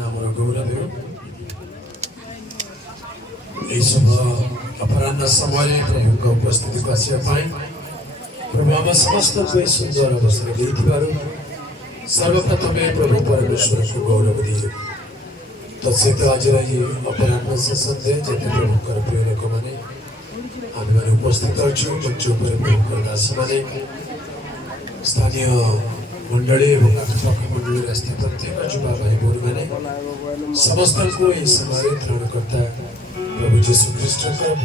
नाम गौरव सब अपराह समय प्रभु का उपस्थिति को आसवाई प्रभु आम समस्त को सुंदर अवसर दे सर्वप्रथम प्रभु परमेश्वर को गौरव दिए तत्सहित आज अपराह शेष जिते प्रभुकर प्रिय लोक मैंने आम मैंने उपस्थित अच्छु मंच प्रभुकर दास मैंने स्थानीय मंडली और आखपाख मंडली रास्ता प्रत्येक युवा भाई बोर मैंने समस्त को यह समय त्राणकर्ता प्रभु जीशु ख्रीष्ट नाम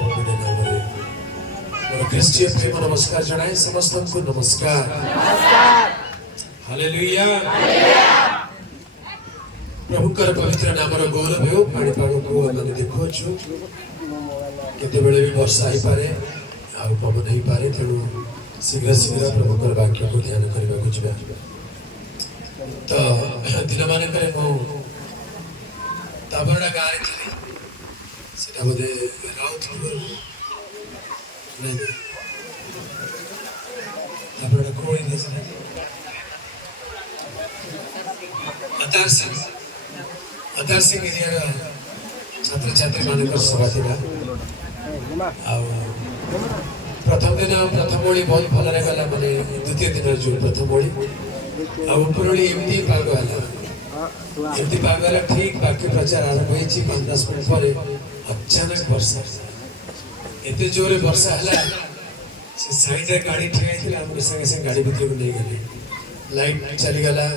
क्रिस्टियन प्रेम नमस्कार जनाए समस्त को नमस्कार हालेलुया प्रभुकर पवित्र नाम गौरव हो पाणीपाग को मैंने देखु केते भी वर्षा हो पारे आ पवन हो पारे तेणु शीघ्र शीघ्र प्रभुकर वाक्य को ध्यान करने को जा तो दिन मानक ताबरडा गाँव थी बोधे राउतपुर नहीं ताबरडा कोई अतार सिंह एरिया छात्र छात्री मानक सभा था प्रथम दिन प्रथम ओली बहुत भल गला माने द्वितीय दिन जो प्रथम ओली उपरओली एमती पाग एमती पाग ठीक वाक्य प्रचार आरंभ होती 5-10 मिनट पर अचानक वर्षा एत जोरे वर्षा है से साइड गाड़ी ठिया संगे संगे गाड़ी भितर को नहीं गली लाइट चलीगला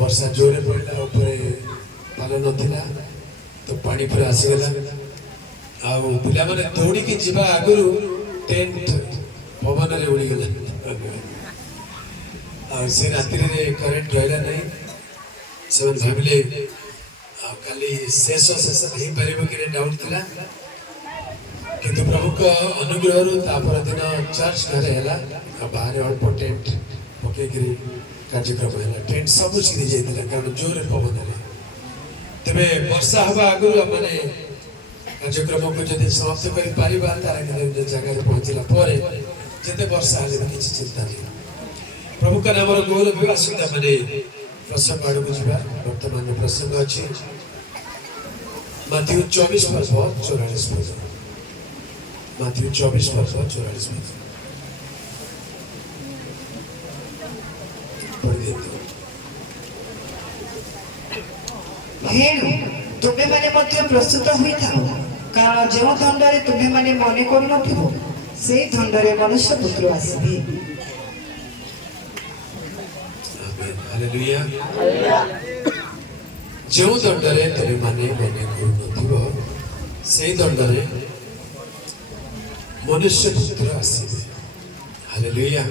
वर्षा जोरे पड़ा ऊपर पाल ना तो पानी पूरा आसीगला पिला माने दौड़ी की जीवा आगुरु टेंट पवन रे उड़ीगला से राति करेन्ट रहा नहीं से भाविले खाली शेष शेष नहीं पार कि डाउट था किंतु प्रभु का अनुग्रह दिन चर्च घरे है बाहर अल्प टेंट पकईक कार्यक्रम है टेंट सब सीधी जाता कारण जोर पवन तेरे वर्षा हवा आगुरी मैंने कार्यक्रम को जब समाप्त कर जगह पहुँचला जिते वर्षा हेल्ले किसी चिंता नहीं प्रभु का नाम गौरव आसता मैंने प्रसंग आड़ को जा वर्तमान प्रसंग अच्छी मत्थ्यू 24 पर्व 44 पद मत्थ्यू 24 पर्व 44 पद तुम्हें माने मध्य प्रस्तुत हुई था कारण जो दंडरे तुम्हें माने मन करू से दंडरे मनुष्य पुत्र आसबे हालेलुया जो दंडरे तुम माने मन करू से दंडरे मनुष्य पुत्र आसबे हालेलुया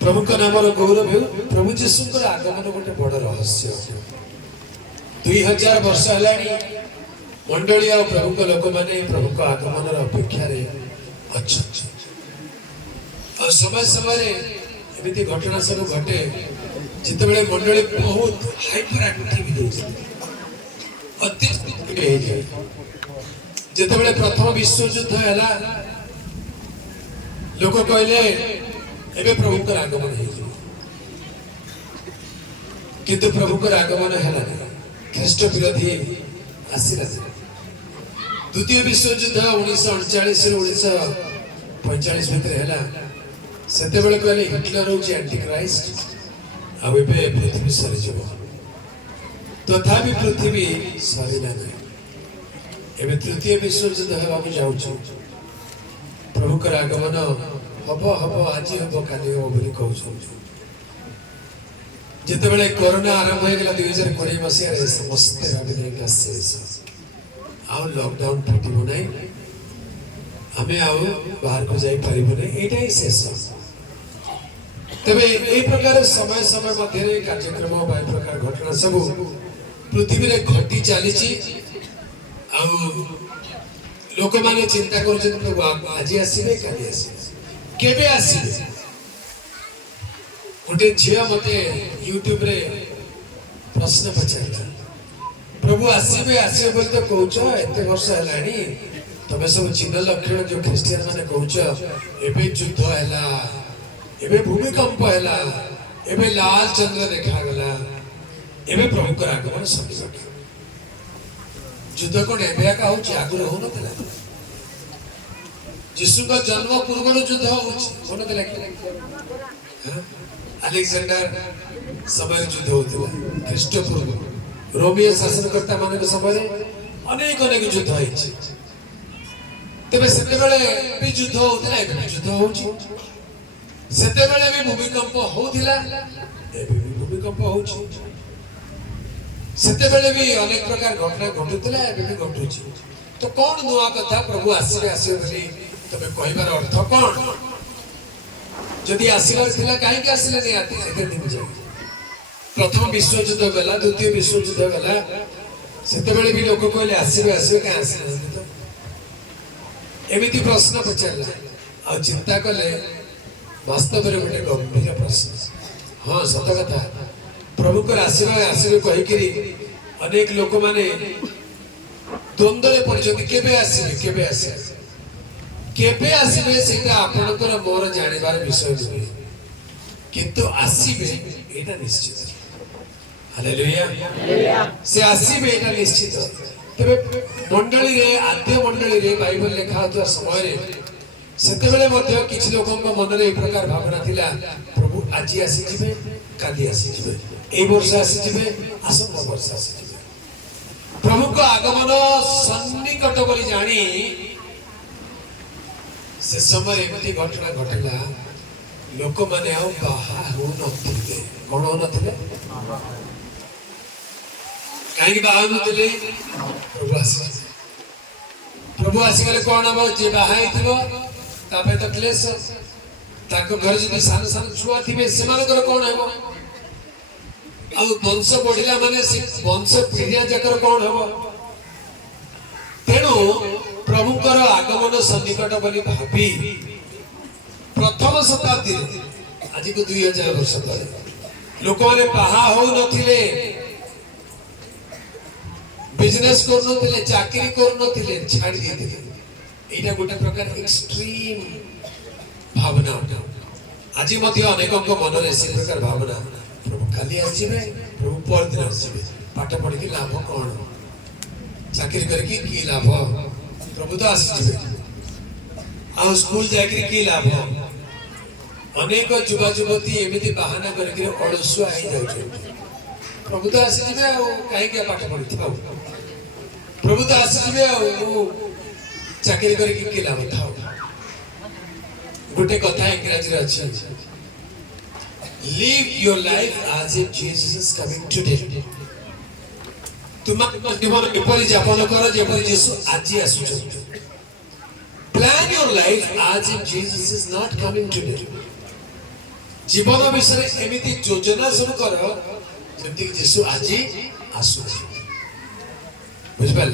प्रभु का नाम गौरव हो प्रभु जीशुकर आगमन गोटे बड़ रहस्य 2000 वर्ष है मंडली और प्रभु का लोक मैंने प्रभु का आगमन अपेक्षा अच्छा और समय समय एमती घटना सब घटे जिते बड़े मंडली बहुत हाइपर एक्टिव जिते बड़े प्रथम विश्व युद्ध है लोक कहले एबे प्रभुकर आगमन हो किंतु प्रभुकर आगमन है ख्रीष्ट विरोधी आसला द्वितीय विश्व युद्ध 1939 1945 भितर है से कहले हिटलर हूँ एंटीक्राइस्ट आबे पृथ्वी सरीज तथापि पृथ्वी सरीला नहीं तृतीय विश्व युद्ध होगा जाऊँ प्रभुकर आगमन हम हम आज हम काली हम बोली कहूँ जिते बड़े कोरोना आरंभ होगा 2020 मसीह समस्ते भाविले शेष आउ लॉकडाउन फिटू ना आम आउ बाहर को जापर यहाँ ही शेष तेरे यही प्रकार समय समय मध्य कार्यक्रम प्रकार घटना सब पृथ्वी में घटी चली लोक मैंने चिंता कर आज आसबे काली आसबे आसबे गोटे झील मत यूट्यूब रे प्रश्न पचार प्रभु आसबे आसबे बोल तो कौच एत वर्ष है तुम सब चिन्ह लक्षण जो ख्रीस्टियन मैंने कौच युद्ध है भूमिकंप है लाल चंद्र देखागला एबे प्रभु को आगमन सन्निकट युद्ध कोण एबे एका होची आगुर हो नथिला यीशु का जन्म पूर्व युद्ध होची हो नथिला अलेक्जेंडर समय युद्ध होतिला ख्रीष्ट पूर्व रोमियो शासनकर्ता मानक समय अनेक अनेक युद्ध होइछि तेबे सेते बेले भी युद्ध होतिला एबे युद्ध होची सेते बेले भी भूमिकंप होतिला एबे भी भूमिकंप होची सेते बेले भी अनेक प्रकार घटना घटुतिला एबे भी घटुची तो कोन नुआ कथा प्रभु आसीबे आसीबे बोली तबे कहबार अर्थ कोन जदि आसीबार थिला काहे के आसीले नै आते एते दिन जाय प्रथम विश्व युद्ध गला द्वितीय विश्व युद्ध गला सेते बेले भी लोक कहले आसीबे आसीबे काहे आसीले तो एमिति प्रश्न पचारला आ चिंता कले वास्तव में गोटे गंभीर प्रश्न हाँ सत कथा प्रभु को आसीबे आसीबे कहि करी अनेक लोक माने द्वंद्व रे पड़छथि केबे आसीबे सेटा आपनकर मोर जानिबार विषय नुहे किंतु आसीबे एटा निश्चित हालेलुया से आसीबे एटा निश्चित तबे मंडली रे आद्य मंडली रे बाइबल लिखा होता समय रे सेते बेले मध्य किछि लोकक मन रे ए प्रकार भावना थिला प्रभु आज आसी जिबे काली आसी जिबे ए वर्ष आसी जिबे आसन्न वर्ष आसी जिबे प्रभु को आगमन सन्निकट बोली जानी से समय एमती घटना घटला लोक माने आ बाहा हो नथिले कोन हो नथिले काहे बाहा नथिले प्रभु आसी गले कोन हम जे बाहा हिथिबो तापे तो क्लेश ताको घर जदी सान सान छुआ थिबे सेमानकर कोन हेबो आ वंश बढ़िला माने से वंश पीढ़िया जकर कोन हेबो तेणु प्रभुकर आगमन सन्निकट बोली भाबी प्रथम शताब्दी आज को 2000 वर्ष तले लोक माने बाहा हो नथिले बिजनेस कर नथिले चाकरी कर नथिले छाड़ी दिथिले एटा गोटे प्रकार एक्सट्रीम भावना आज मध्य अनेक मन रे से प्रकार भावना प्रभु खाली आसीबे प्रभु पर दिन आसीबे पाठ पढ़ी के लाभ कोन चाकरी करके की लाभ प्रभु तो आसीबे आ स्कूल जाकरी की लाभ अनेक युवा युवती एमिति बहाना करके अड़सुआ हो जाउछे प्रभु तो आसीबे आ काहे के पाठ पढ़ी थाउ प्रभु तो आसीबे आ चाकरी करके की लाभ थाउ गोटे कथा इंग्रजी रे अछि live your life as if Jesus is coming today तुम जीवन एपरि यापन कर जेपरि यीशु आज आसुछ plan your life as if Jesus is not coming today जीवन विषय एमिति योजना शुरू कर जेमति यीशु आज आसुछ बुझबल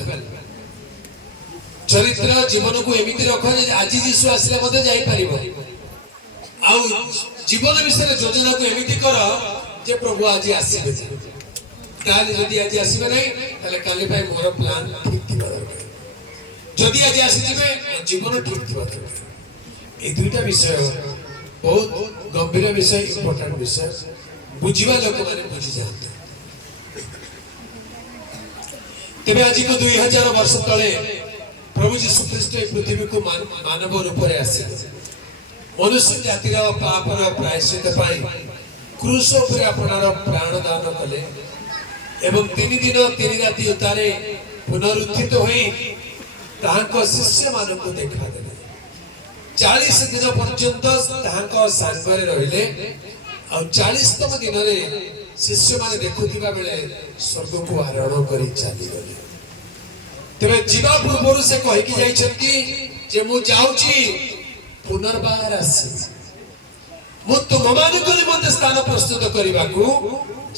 चरित्र जीवन को एमिति रख जे आज यीशु आसले मते जाई परिबो आउ जीवन विषय योजना को एमिति कर जे प्रभु आज आसीबे ताले जदी आज आसीबे नै ताले काले भाई मोर प्लान ठीक थिबा दरकार जदी आज आसी जिबे जीवन ठीक थिबा दरकार ए दुईटा विषय बहुत गंभीर विषय इंपोर्टेंट विषय बुझिबा लोक माने बुझि जाते तबे आज को 2000 वर्ष तले प्रभु यीशु ख्रीष्ट पृथ्वी को मानव रूप रे आसीले मनुष्य जातिर पापर प्रायश्चित पाई क्रूस ऊपर अपनार प्राण दान कले एवं 3 दिन 3 राति उतारे पुनरुत्थित होई ताहाको शिष्य मानको देखा देले 40 दिन पर्यंत ताहाको सांगरे रहिले आ 40तम दिन रे शिष्य माने देखुथिबा बेले स्वर्ग को आरोहण करी चली गले तबे जीवा पूर्व से कहि कि जाई छथि जे मु जाउची पुनर्बार आसी मु तुम मानक निमंते स्थान प्रस्तुत करबा को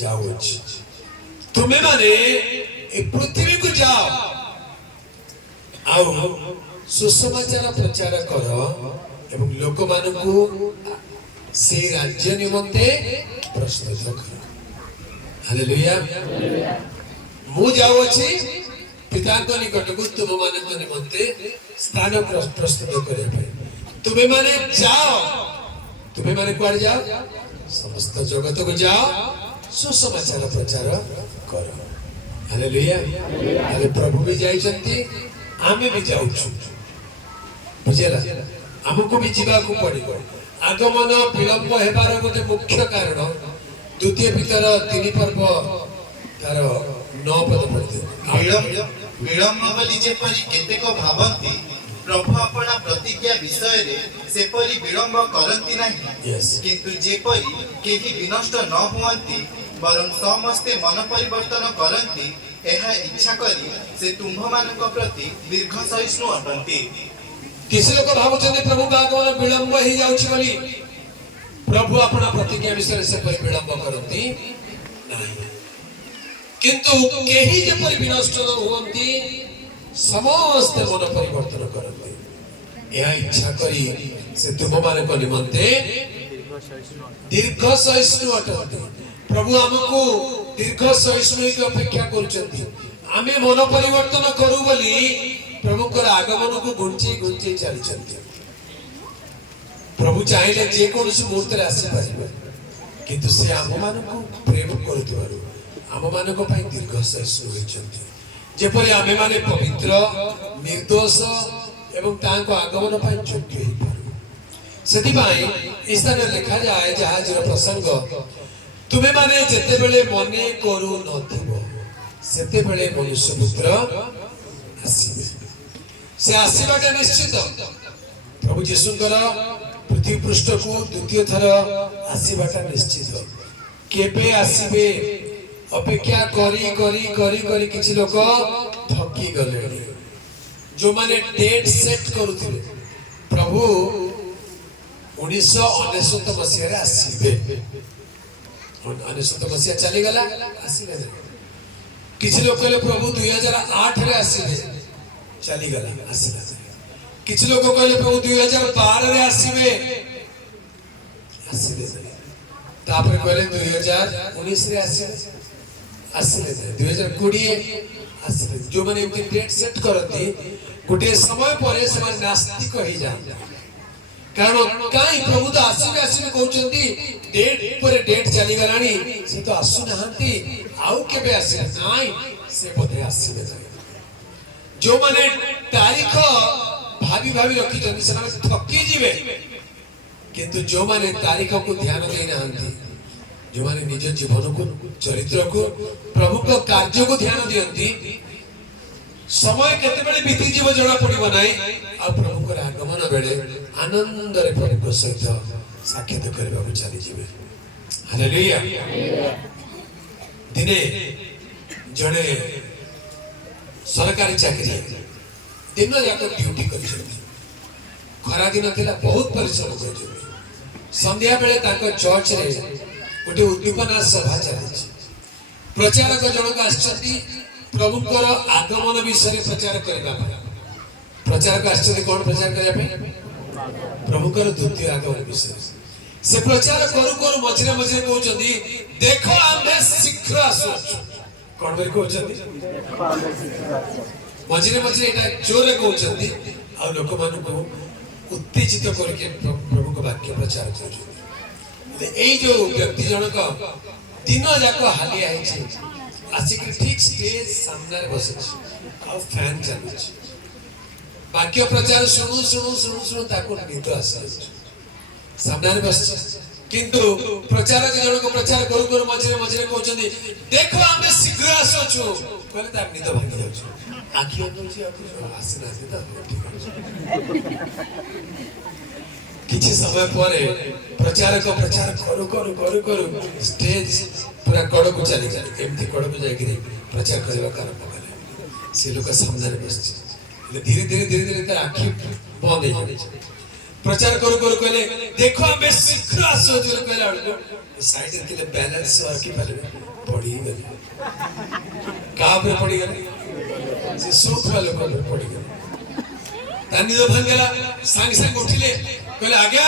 जाउछ तुमे माने ए पृथ्वी को जाओ आउ सुसमाचार प्रचार कर एवं लोक मानकु से राज्य निमंते प्रस्तुत कर हालेलुया मु जाउछि पिता को निकट को तुम मानक निमंते स्थान प्रस्तुत करबा तुम्हें माने जाओ तुम्हें माने कुआड़ जाओ समस्त जगत को जाओ सुसमाचार प्रचार कर। हालेलुया। हाले प्रभु भी जाइछन्ति आमे भी जाउछु बुझेला हमको भी जीवाकू पड़िबो। आगमन विलंब हेबार गोटे मुख्य कारण द्वितीय पितर 3 पर्व तार 9 पद पढ़ते विलंब बोली जेपरि केतेक भावन्ति प्रभु अपना प्रतिज्ञा विषय रे सेपरि विलंब करन्ति नाही। यस किंतु जेपरि केहि विनष्ट न हुअन्ति वरं समस्ते मन परिवर्तन करन्ति एहा इच्छा करी से तुम्भमानक प्रति दीर्घ सहिष्णु अटन्ति। किसी लोग भावुଛନ୍ତି प्रभु का आगमन विलंब ही जाउछि बोली प्रभु अपना प्रतिज्ञा विषय से पर विलंब करती नहीं। किंतु केही जे पर विनष्ट न हुअन्ति समस्त मन परिवर्तन करती यह इच्छा करी से तुम माने को निमंते दीर्घ सहिष्णु अटन्ति। प्रभु हमको दीर्घ सहिष्णु की अपेक्षा करूଛନ୍ତି आमे मन परिवर्तन करू बोली प्रभु कर आगमन को गुंची गुंची चली। प्रभु चाहिए जे कौन मुहूर्त आसी पारे किंतु से आम मान को प्रेम करुथिबारु आम मान को पई दीर्घ सहिष्णु होइछन्ति जेपरि आमे माने पवित्र निर्दोष एवं तांको आगमन पई योग्य होई पारु। सेति पई स्थान लिखा जाए जहाजर प्रसंग तुमे माने जेते बेले मने करू नथिबो सेते बेले मनुष्य पुत्र आसीबे। से आसीबाटा निश्चित प्रभु यीशुଙ୍କର पृथ्वी पृष्ठ को द्वितीय थर आसीबाटा निश्चित केबे आसीबे अपेक्षा करी करी करी करी किछि लोक थकी गले जो माने डेट सेट करूथिले प्रभु 1999 मसीह रे आसीबे 1999 मसीह चली गला आसीबे किछि लोक कहले प्रभु 2008 रे आसीबे चली गला आसीला किछि लोक कहले प्रभु 2012 रे आसीबे आसीले तापर कहले 2019 रे आसीले आसीले 2020 आसीले जो माने एमती डेट सेट करती गोटे समय परे से माने नास्तिक हो जाय कारण काई प्रभु तो आसीबे आसीबे कहउचंती डेट परे डेट चली गलानी से तो आसु नहंती आउ केबे आसी नाई से बोधे आसीबे जो माने तारीख भाभी भाभी रखी जन से थकी जीवे किंतु जो माने तारीख को ध्यान दे नांती जो माने निज जीवन को चरित्र को प्रभु को कार्य को ध्यान दियंती समय केते बेले बीती जीव जणा पड़िबो नाही आ प्रभु को आगमन बेले आनंद रे प्रभु को सहित साक्षात करबा को चली जीवे। हालेलुया। दिने जणे सरकारी चाकरी दिन जाक ड्यूटी करिसथि खरा दिन थिला बहुत परिश्रम करिसथि संध्या बेले ताको चर्च रे गोटे उद्दीपना सभा चली प्रचारक जनक आछथि प्रभुकर आगमन विषय प्रचार करबा प्रचारक आछथि कोन प्रचार करबा प्रभुकर द्वितीय आगमन विषय से प्रचार करू करू मझिरे मझिरे कहउछथि देखो आमे शीघ्र आसु कोन बेर कहउछथि मझिरे मझिरे एटा जोरे कहउछथि आ लोक मान को उत्तेजित करके प्रभु को वाक्य प्रचार करछथि। एई जो व्यक्ति जनक दिन जाक हालिया है आसिक ठीक स्टेज सामने रे बसे आ फैन चलु वाक्य प्रचार सुनु सुनु सुनु सुनु ताको निद आसे सामने रे बस किंतु प्रचारक जनक प्रचार करू करू मझिरे मझिरे कहउछथि देखो आमे शीघ्र आसोछु कहले ता निद भांगी जाउछु आखि अनुची आसी ना तो ठीक किछि समय परे प्रचारक प्रचार करू करू करू करू स्टेज पूरा कड़ को चली जाए एमती कड़ को जाके प्रचार करबा आरंभ कले से लोक सामने रे बस धीरे धीरे धीरे धीरे तार आखि बंद हो जाए प्रचार करू करू कहले देखो आमे शीघ्र आसो जो कहला साइड रे के बैलेंस और की पले पड़ी गली का पे पड़ी गली से सूत वाले को पड़ी गली तानी दो भंगला संग संग उठिले कहले आज्ञा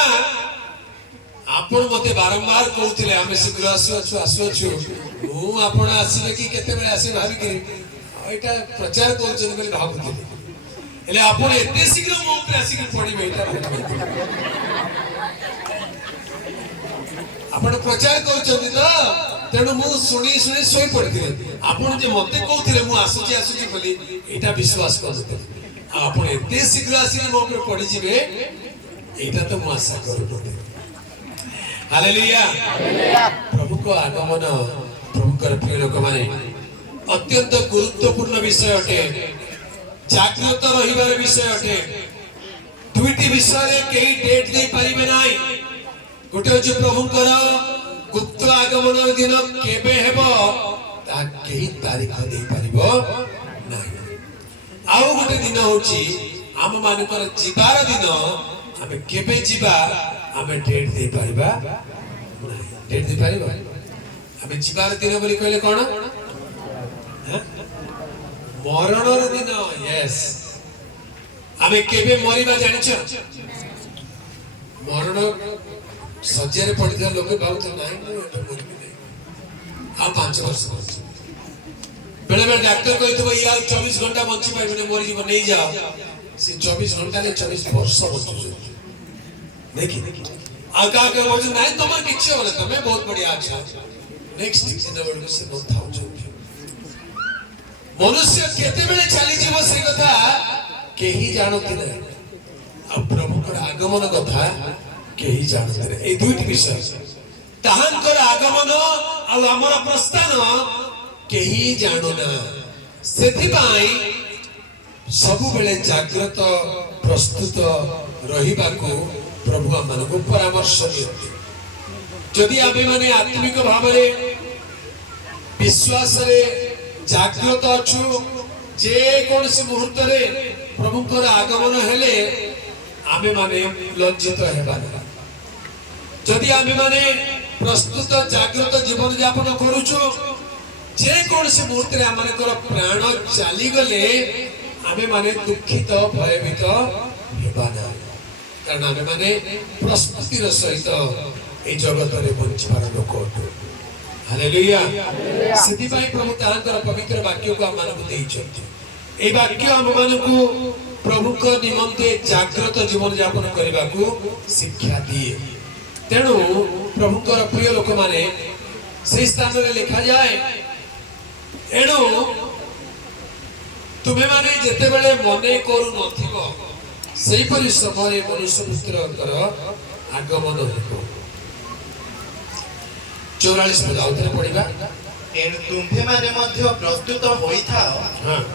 आपण मते बारंबार कहउथिले आमे शीघ्र आसु मु आपण आसीबे कि केते बेले आसी भाबी कि एटा प्रचार करछन कहले भाबुथिले एले आपण एते शीघ्र मु ऊपर आसी कि पड़िबे एटा आपण प्रचार करछन तो तेणु मु शुणी शुणी शोई पड़ी आपण जे मते कहते मु आसुची आसुची बोली एटा विश्वास करते आपण एते शीघ्र आसी मो पे पड़ी जिवे एटा तो मु आशा करू हालेलुया प्रभु को आगमन प्रभु कर प्रिय लोक माने अत्यंत गुरुत्वपूर्ण विषय अटे जागृत रहिबार विषय अटे दुईटी विषय केही डेट दे परिबे नाही गोटे होची प्रभुकर गुप्त आगमन दिन केबे हेबो ता केही तारीख दे परिबो नाही आउ गोटे दिन होची आम मानकर जीवार दिन आमे केबे जीवा आमे डेट दे परिबा नाही डेट दे परिबा आमे जीवार दिन बोली कहले कोन मरणर दिन यस आमे केबे मरिबा जानिछ मरण सज्जारे पड़ता लोग बहुत नहीं आ 5 वर्ष बेले बेले डॉक्टर कहते या 24 घंटा बंची पाइबे मरी जीव नहीं जाओ से 24 घंटा ले 24 वर्ष बंचु देखि आका के बोल नहीं तमर किछ होला तमे बहुत बढ़िया अच्छा नेक्स्ट दिन बेले से न थाउ छ मनुष्य केते बेले चली जीव से कथा केही जानते नहीं अब प्रभु कर आगमन कथा केही जानते ए दुईटी विषय ताहांकर आगमन आ हमर प्रस्थान केही जानुना सेथि पाई सब बेले जागृत प्रस्तुत रहिबा को प्रभु हमन को परामर्श दियते जदि आमे माने आत्मिक भाव रे विश्वास रे जागृत अछु जे कोन से मुहूर्त रे प्रभु कर आगमन हेले आमे माने लज्जित हेबा जदि आमे माने प्रस्तुत जागृत जीवन यापन करूछु जे कोन से मुहूर्त रे आमनकर प्राण चाली गले आमे माने दुखित भयभीत हेबा ना कारण आमे माने प्रस्तुति र सहित ए जगत रे बंचबार लोक हालेलुया सिद्धि भाई प्रभु तांकर पवित्र वाक्य को आमान को देई छथि ए वाक्य हम मान को प्रभु को निमंते जागृत जीवन यापन करबा को शिक्षा दिए तेणु प्रभु को प्रिय लोक माने से स्थान रे लिखा जाए एणु तुमे माने जते बेले मने करू नथिबो सेही परि समय मनुष्य पुत्रकर आगमन हेबो 44 पद आउथरे पढिबा एणु तुम्भे माने मध्य प्रस्तुत होई थाओ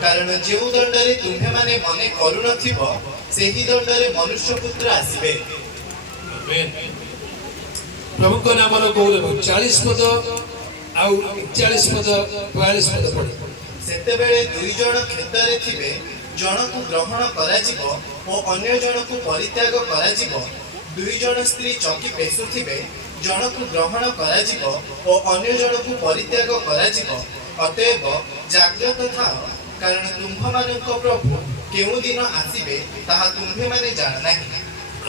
कारण जेउ दंडरे तुम्भे माने मने करू नथिबो सेही दंडरे मनुष्य पुत्र आसीबे आमेन प्रभु को नाम रो कहले 40 पद आउ 41 पद 42 पद पढ सेते बेले दुई जण क्षेत्र थिबे जण को ग्रहण करा जिवो ओ अन्य जण को परित्याग करा जिवो दुई जण स्त्री चकी पेसु थिबे जण को ग्रहण करा जिवो ओ अन्य जण को परित्याग करा जिवो अतएव जागृत थाओ कारण तुम्भ मानक प्रभु केउ दिन आसीबे ताहा तुम्भे माने जान नाही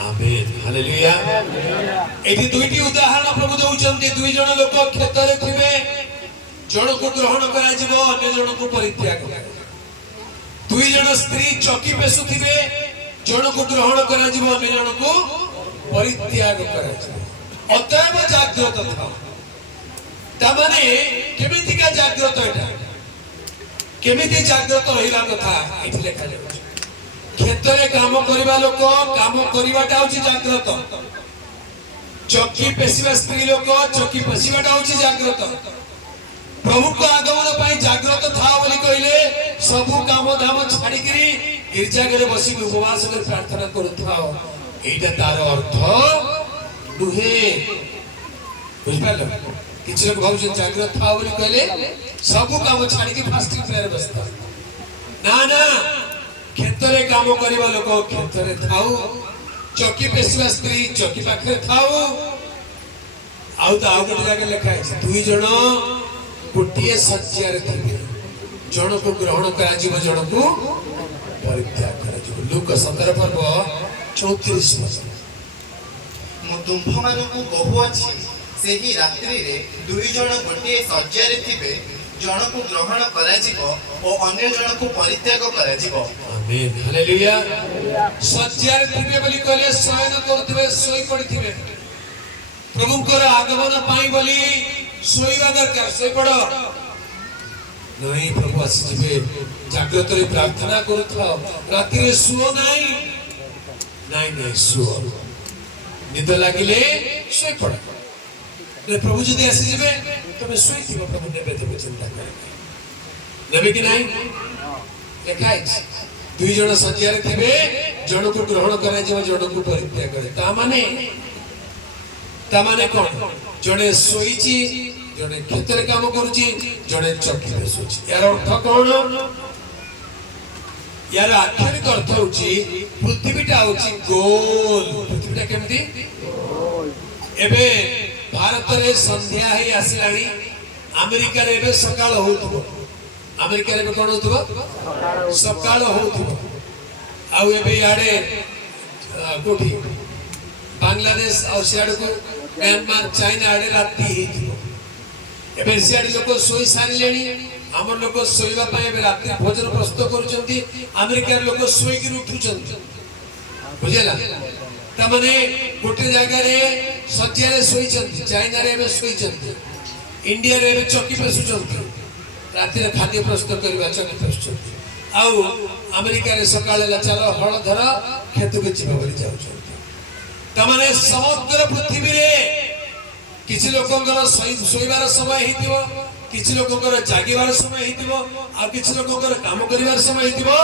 आमेन हालेलुया एठी दुईटी उदाहरण प्रभु दउचंती दुई जण लोक क्षेत्र रे थिबे जण को ग्रहण करा जिवो अन्य जण को परित्याग दुई जण स्त्री चकी पेसु थिबे जण को ग्रहण करा जिवो अन्य जण को परित्याग करा जिवो अतएव जागृत था तमाने केमिति का जागृत एटा केमिति जागृत रहिला कथा एठी लेखा जाय क्षेत्र रे काम करिबा लोक काम करिबाटा होची जागृत चकी पेसिबा स्त्री लोक चकी पेसिबाटा होची जागृत प्रभु को आगमन पाई जागृत था बोली कहले सब काम धाम छाड़ी करी गिरजा घरे बसी उपवास कर प्रार्थना करूथाओ एटा तार अर्थ दुहे बुझबालो किछ लोग भाव जागृत था बोली कहले सब काम छाड़ी के फास्टिंग प्रेयर बसता ना ना क्षेत्र रे काम करिबा लोक क्षेत्र रे थाउ चकी पेसिबा स्त्री चकी पाखरे थाउ आउ त आउ गोटे जाके लिखा है दुई जण गोटिए सज्जा रे थिबे जण को ग्रहण करा जीव जण को परित्याग करा जीव लूक 17 पर्व 34 पद मु तुम्भ मानकु कहू अछि सेही रात्रि रे दुई जण गोटिए सज्जा रे थिबे जण को ग्रहण करा जीवो ओ अन्य जण को परित्याग करा जीवो आमेन हालेलुया सज्जा रे थिबे बोली कहले शयन करथिबे सोई पड़िथिबे प्रभु को आगमन पाई बोली ଶୋଇବା ଦରକାର ଶୋଇପଡ଼ ନାଇଁ ପ୍ରଭୁ ଆସିଯିବେ ଜାଗ୍ରତରେ ପ୍ରାର୍ଥନା କରୁଥାଅ ରାତିରେ ଶୁଅ ନାହିଁ ନାଇଁ ନାଇଁ ଶୁଅ ନିଦ ଲାଗିଲେ ଶୋଇପଡ଼ ପ୍ରଭୁ ଯଦି ଆସିଯିବେ ତମେ ଶୋଇଥିବ ପ୍ରଭୁ ନେବେ ତମେ ଚିନ୍ତା କର ନେବେ କି ନାହିଁ ଲେଖା ହେଇଛି ଦୁଇ ଜଣ ଶଯ୍ୟାରେ ଥିବେ ଜଣକୁ ଗ୍ରହଣ କରାଯିବ ଜଣକୁ ପରିତ୍ୟାଗ କରେ ତାମାନେ କଣ ଜଣେ ଶୋଇଛି ଜଣେ କ୍ଷେତରେ କାମ କରୁଛି ଜଣେ ଚକି ବସୁଛି ୟାର ଅର୍ଥ କଣ ୟାର ଆକ୍ଷରିକ ଅର୍ଥ ହଉଛି ପୃଥିବୀଟା ହଉଛି ଗୋଲ ପୃଥିବୀଟା କେମିତି ଏବେ ଭାରତରେ ସନ୍ଧ୍ୟା ହେଇ ଆସିଲାଣି ଆମେରିକାରେ ଏବେ ସକାଳ ହଉଥିବ ଆମେରିକାରେ ଏବେ କଣ ହଉଥିବ ସକାଳ ହଉଥିବ ଆଉ ଏବେ ଇଆଡେ କୋଉଠି ବାଂଲାଦେଶ ଆଉ ସିଆଡକୁ म्यांमार चाइना आड़े राति ହେଇଥିବ ଏବେ ସିଆଡେ ଲୋକ ଶୋଇ ସାରିଲେଣି ଆମର ଲୋକ ଶୋଇବା ପାଇଁ ଏବେ ରାତି ଭୋଜନ ପ୍ରସ୍ତୁତ କରୁଛନ୍ତି ଆମେରିକାର ଲୋକ ଶୋଇକି ଉଠୁଛନ୍ତି ବୁଝିଲା ତାମାନେ ଗୋଟେ ଜାଗାରେ ଶଯ୍ୟାରେ ଶୋଇଛନ୍ତି ଚାଇନାରେ ଏବେ ଶୋଇଛନ୍ତି ଇଣ୍ଡିଆରେ ଏବେ ଚକି ପେସୁଛନ୍ତି ରାତିରେ ଖାଦ୍ୟ ପ୍ରସ୍ତୁତ କରିବା ଚକି ପେସୁଛନ୍ତି ଆଉ ଆମେରିକାରେ ସକାଳେ ଚାଲ ହଳ ଧର କ୍ଷେତକୁ ଯିବ ବୋଲି ଯାଉଛନ୍ତି तमाने समग्र पृथ्वी रे किछि लोकंकर सोइबार समय हितिबो किछि लोकंकर जागिबार समय हितिबो आ किछि लोकंकर काम करिवार समय हितिबो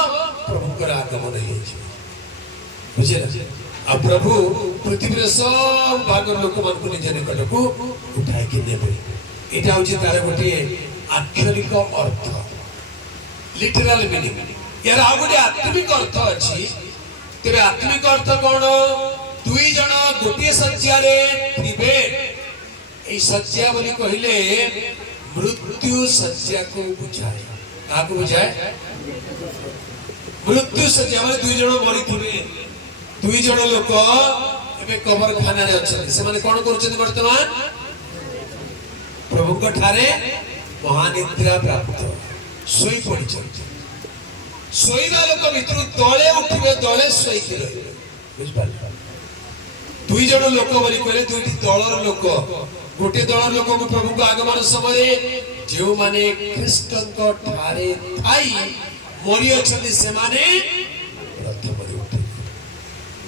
प्रभुकर आगमन हेछि बुझिला आ प्रभु पृथ्वी रे सब भाग लोक मान को निज निकट को उठाई के नेबे एटा होछि तार गोटे आक्षरिक अर्थ लिटरल मीनिंग यार आ गोटे आत्मिक अर्थ अछि तेबे आत्मिक अर्थ कोन दुई जन गोटे शଯ୍ୟାରେ ଥିବେ এই শয্যা বলি কহিলে মৃত্যু শয্যা को বুঝায় কাকে বুঝায় মৃত্যু শয্যা মানে দুই জন মরিথিবে দুই জন লোক এবে কবরখানারে অଛନ୍ତି ସେମାନେ কোন କରୁଛନ୍ତି বর্তমান প্রভুଙ୍କ ଠାରେ মহানিদ্রা প্রাপ্ত ଶୋଇ ପଡ଼ିଛନ୍ତି ଶୋଇବା ଲୋକ ଭିତରୁ ଦଳେ ଉଠିବେ ଦଳେ ଶୋଇକି ରହିବେ ବୁଝିପାରିଲେ दुई जन लोक बोली कहले दुईटी दलर लोक गोटे दलर लोक को प्रभु को आगमन समय जो माने ख्रीष्टଙ୍କ ठारे थाई मरि अछंती से माने प्रथम उठे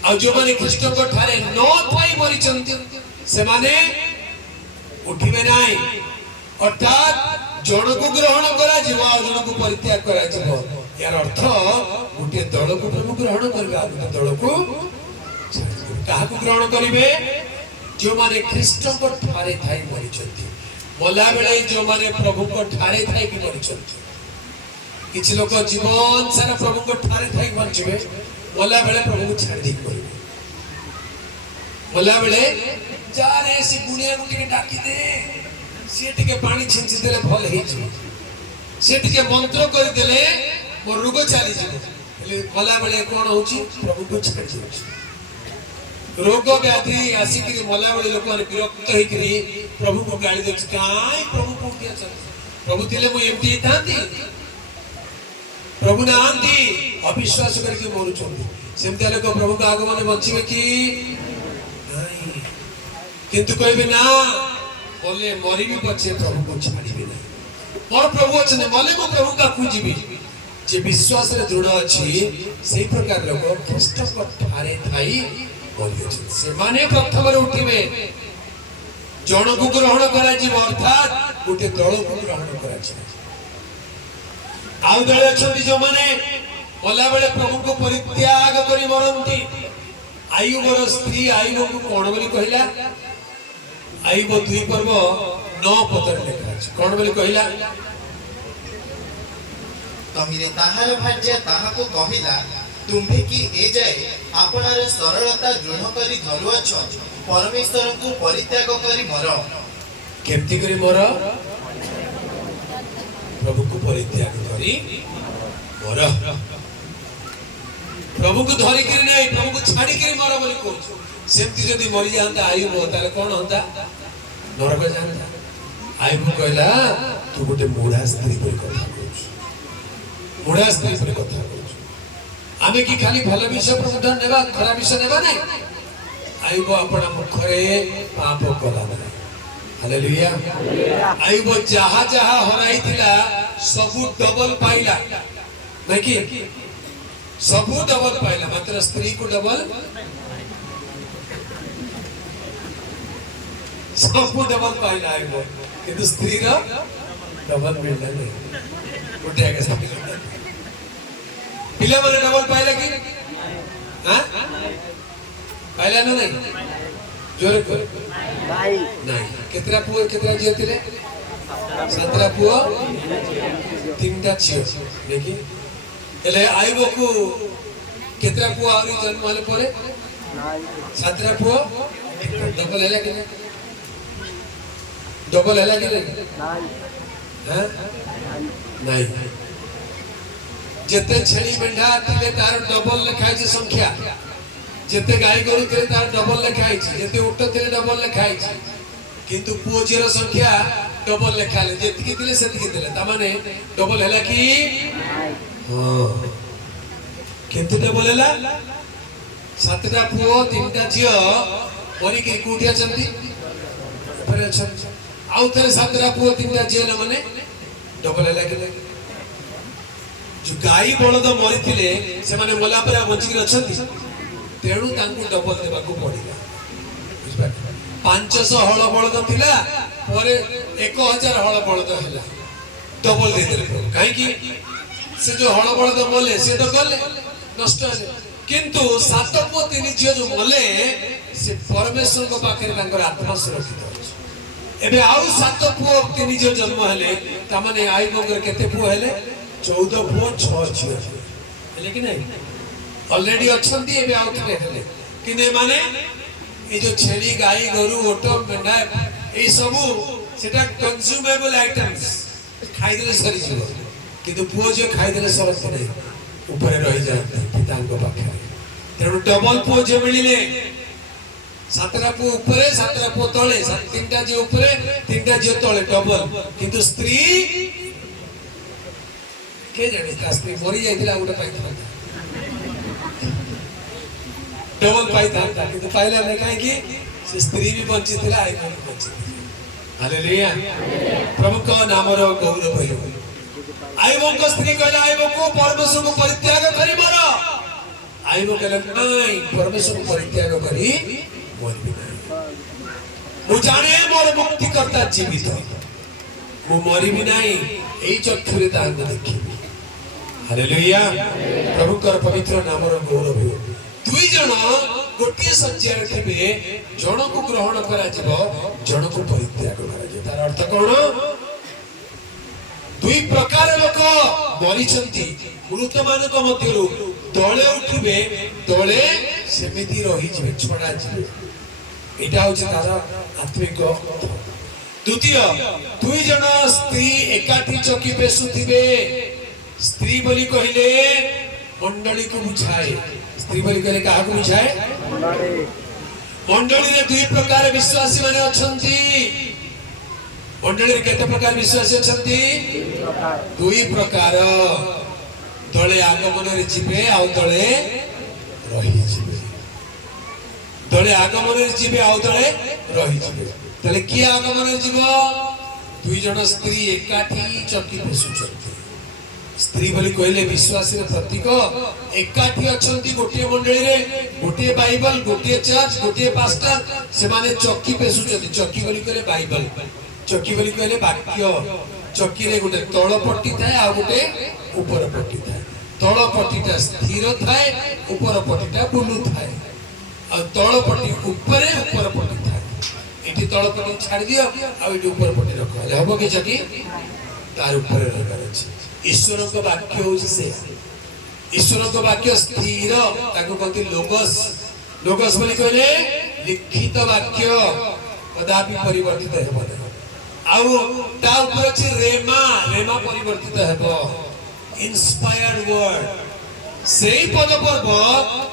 आ जो माने ख्रीष्टଙ୍କ ठारे न थाई मरि चंती से माने उठिबे नाही अर्थात जन को ग्रहण करा जीव आ जन को परित्याग करा जीव यार अर्थ गोटे दल को प्रभु ग्रहण करबे आ गोटे दल को काहाकु ग्रहण करिवे जो माने ख्रीष्ट को ठारे थाई मरिचंती मोला बेले जो माने प्रभु को ठारे थाई कि मरिचंती किछ लोक जीवन सारा प्रभु को ठारे थाई मरजिवे मोला बेले प्रभु को छाड़ दी करिवे मोला बेले जा रे से गुनिया को टिके डाकी दे से टिके पानी छिंची देले भल हे जी से टिके मंत्र कर देले मोर रोग चली जिवो मोला बेले कोन होची प्रभु को छाड़ दियो रोग व्याधि आसिक मला बेले लोक विरक्त होकर प्रभु को गाड़ी दे प्रभु कोठी प्रभु थिले मु एमती थांती प्रभु नांती अविश्वास करके मरुचंती सेमते लोक प्रभु का आगमन बचिबे कि नहीं किंतु कहबे ना बोले मरी भी पछे प्रभु को छाड़ीबे ना मोर प्रभु अछने मले मो प्रभु का पूजिबी जे विश्वास रे दृढ़ अछि सेही प्रकार लोक ख्रीष्ट को ठारे थाई से माने प्रथम उठिबे जन को ग्रहण करा जीव अर्थात गोटे दल को ग्रहण करा जीव आउ दल अछंती जो माने बोला बेले प्रभु को परित्याग करी मरंती आयुबर स्त्री आयुब को कोन बोली कहिला आयुब 2 पर्व 9 पदर लिखा अछि कोन बोली कहिला तमिरे ताहार भाज्य ताहा को कहिला तुम्भे की ए जाए आपनार सरलता दृढ़ करी धरुअछ परमेश्वर को परित्याग करी मर केमती करी मर प्रभु को परित्याग करी मर प्रभु को धरि करी नहीं प्रभु को छाड़ी करी मर बोली कहू सेमती जदी मरि जानता आयु ताले कोन होता नरक जानता आयु कहला तू गोटे मूढ़ा स्त्री पर कथा कहू मूढ़ा स्त्री पर कथा कहू आमे की खाली भल विषय प्रबोधन नेबा खराब विषय नेबा नै आइबो आपण मुखरे पाप कला नै हालेलुया आयुब जहा जहा हराई थिला सबु डबल पाइला नहीं कि सबु डबल पाइला मात्र स्त्री को डबल सबु डबल पाइला आयुब किंतु स्त्री रा डबल मिलला नहीं उठे के सब पिला माने डबल पाइला कि हां पाइला ना नहीं जोर कर नहीं केतरा पुओ केतरा झियो थिले सातरा पुओ तीनटा झियो देखि एले आइबो को केतरा पुओ आउरी जन्म हले परे सातरा पुओ डबल हैला कि डबल हैला कि हां नहीं जेते छेली मेंढा थिले तार डबल लिखाई छै संख्या जेते गाय गरु थे तार डबल लिखाई छै जेते उट थे डबल लिखाई छै किंतु पुओ झियर संख्या डबल लिखाले जेतिकी थिले सेतिकी थिले ता माने डबल हैला कि हां किंतु डबल हैला सातटा पुओ तीनटा झियो मरी के कोठी अछंती ऊपर अछंती आउ थरे सातटा पुओ तीनटा झियो न माने डबल हैला कि जो गाई बलद मरी थिले से माने मोला पर बंची अछंती तेणु तांकु डबल देबा को पड़िला 500 हळ बळद थिला परे 1000 हळ बळद हैला डबल दे देले काहे कि से जो हळ बळद मले से तो गले नष्ट हले किंतु सात पुओ तीन झियो जो मले से परमेश्वर को पाखरे तांकर आत्मा सुरक्षित अछि एबे आउ सात पुओ तीन झियो जन्म हले ता माने आइ बगर केते पुओ हले 14 पुओ 6 झियो हले कि नहीं ऑलरेडी अछंती एबे आउथले हले किने माने ए जो छेली गाई गरु ओटो मेंढा ए सब सेटा कंज्यूमेबल आइटम्स खाइ देले सरी जिवो किंतु पुओ जो खाइ देले सरत नै ऊपर रहि जाते पितांको पाखे तेणु डबल पुओ जे मिलिले सातरा पुओ ऊपर सातरा पुओ तळे तीनटा जे ऊपर तीनटा जे तळे डबल किंतु स्त्री के जाने ता स्त्री मरि जाइतिला उडा पाइथला डबल पाई था किंतु पाइला ने काहे कि से स्त्री भी बंची थिला आइ भी बंची हालेलुया प्रभु को नाम रो गौरव हो आइबो को स्त्री कहला आइबो को परमेश्वर को परित्याग करी मरो आइबो कहला नहीं परमेश्वर को परित्याग करी मोर भी नहीं मु जाने मोर मुक्ति करता जीवित मु मरि भी नहीं एई चक्षुरे तांग देखि हालेलुया प्रभु को पवित्र नाम रो गौरव हो दुई जन गोटे सज्जा रखिबे जन को ग्रहण करा जिवो जन को परित्याग करा जिवो तार अर्थ कोन दुई प्रकार लोक मरि छंती मृत मानक मध्यरु तळे उठिबे तळे सेमिति रहि जिवे छडा जिवे एटा होचे तार आत्मिक द्वितीय दुई जन स्त्री एकाठी चौकी पेसुथिबे स्त्री बोली कहिले मंडली को बुझाए स्त्री बोली कहले काहा को बुझाए मंडली रे दुई प्रकार विश्वासी माने अछंती मंडली रे केते प्रकार विश्वासी अछंती दुई प्रकार तळे आगमन रे जिबे आउ तळे रहि जिबे तळे आगमन रे जिबे आउ तळे रहि जिबे तळे की आगमन रे जिबो दुई जण स्त्री एकाठी चकी बसुचंती स्त्री बोली कहले विश्वासी रे प्रतीक एकाठी अछंती गोटे मंडली रे गोटे बाइबल गोटे चर्च गोटे पास्टर से माने चक्की पेसुचंती चक्की बोली कहले बाइबल चक्की बोली कहले वाक्य चक्की रे गोटे तळ पट्टी थाए आ गोटे ऊपर पट्टी थाए तळ पट्टीटा स्थिर थाए ऊपर पट्टीटा बुलु थाए आ तळ पट्टी ऊपर पट्टी थाए एठी तळ पट्टी छाडी दियो आ एठी ऊपर पट्टी रखो हबो कि चक्की तार ऊपर रखा अछि ईश्वर को वाक्य हो से ईश्वर को वाक्य स्थिर ताको कहते लोगस लोगस बोली कहले लिखित वाक्य कदापि परिवर्तित हेबो आउ ता ऊपर अछि रेमा रेमा परिवर्तित हेबो इंस्पायर्ड वर्ड सेही पद पर्व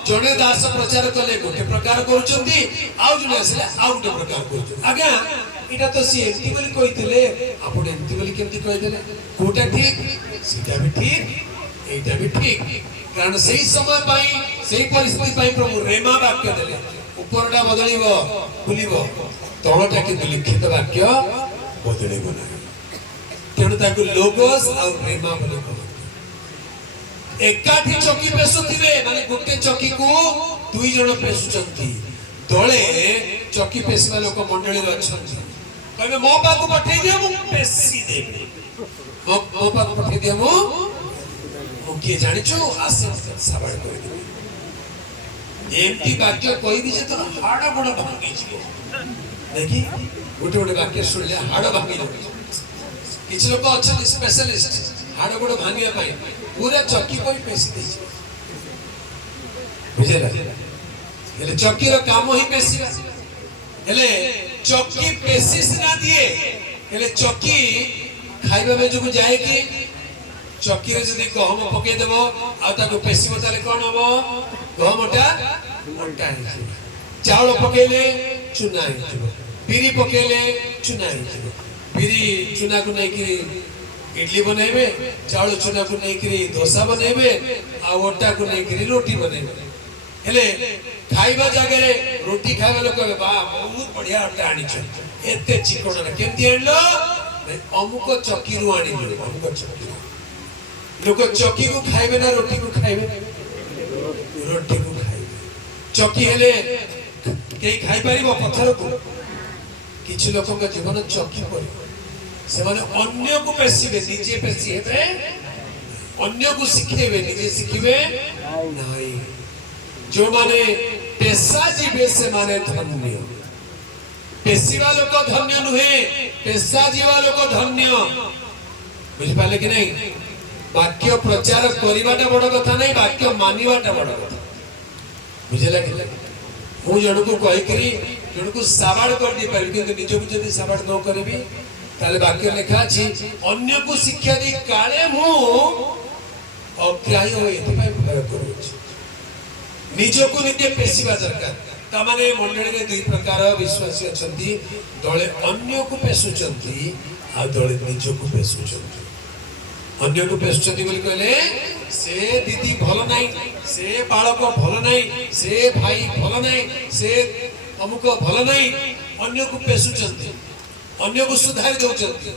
जने दास प्रचार कले गोटे प्रकार करूचंती आउ जने आसले आउ गोटे प्रकार करूचंती आज्ञा इटा तो सी एमती बोली कहितले आपण एमती बोली केमती कहितले कोटा ठीक सीटा भी ठीक एटा भी ठीक कारण सही समय पाई सही परिस्थिति पाई प्रभु रेमा वाक्य देले उपरटा बदलिब खुलिब तलटा किंतु लिखित वाक्य बदलिब ना तेणु ताकू लोगोस और रेमा बोली कहते एकाठी चकी पेसुथिबे माने गोटे चकी को दुई जण पेसुचंती दळे चकी पेसवा लोक मंडळी अछंती कहबे मो पाकू पठै दियो मु पेसी देबे मो पाकू पठै दियो मु किए जानिछु आसे साबाड़ कर देबे एमती वाक्य कहि दी जे तो हाड़ बड़ भांगी छी देखि गोटे गोटे वाक्य सुनले हाड़ भांगी जाय किछ लोक अछन स्पेशलिस्ट हाड़ बड़ भांगिया पाई पूरा चक्की कोई पेसी दे बुझेला हेले चक्की रो काम ही पेसी हेले चक्की पेसी ना दिए हेले चक्की खाइबा में जो जाए कि चक्की रे जदी गहम पके देबो आ ताको पेसीबो ताले कोन हबो गहमटा मोटा हे चावल पकेले चुना हे बिरी पकेले चुना हे बिरी चुना को नै कि इडली बनेबे चावल चुना को नै कि डोसा बनेबे आ ओटा को नै कि रोटी बनेबे हेले खाइबा जागे रोटी खाइबा लोक कहबे बा बहुत बढ़िया आटा आनी छ एते चिकन रे केमती आनलो अमुक चक्की रु आनी लो अमुक चक्की लोक चक्की को खाइबे ना रोटी को खाइबे रोटी को खाइबे चक्की हेले के खाइ परिबो पत्थर को किछ लोक के जीवन चक्की पर से माने अन्य को पेसीबे निजे पेसी हेबे अन्य को सिखेबे निजे सिखिबे नाही जो माने पेशा जीवे से माने धन्य पेशीवा लोक धन्य नुहे पेशा जीवा लोक धन्य बुझ पाले कि नहीं वाक्य प्रचार करिवाटा बड़ कथा नहीं वाक्य मानिवाटा बड़ कथा बुझेला कि मु जण को कहि करी जण को साबाड़ कर दे पारि किंतु निज को जदी साबाड़ न करबी ताले वाक्य लिखा अछि अन्य को शिक्षा दी काले मु अग्राह्य होय एति पाइ भय करूछि निज को निजे पेशीवा दरकार ता माने मंडळी रे दुई प्रकार विश्वासी अछंती दळे अन्य को पेसुचंती आ दळे निज को पेसुचंती अन्य को पेसुचंती बोली कहले से दीदी भलो नाही से बालक भलो नाही से भाई भलो नाही से अमुक भलो नाही अन्य को पेसुचंती अन्य को सुधार दउचंती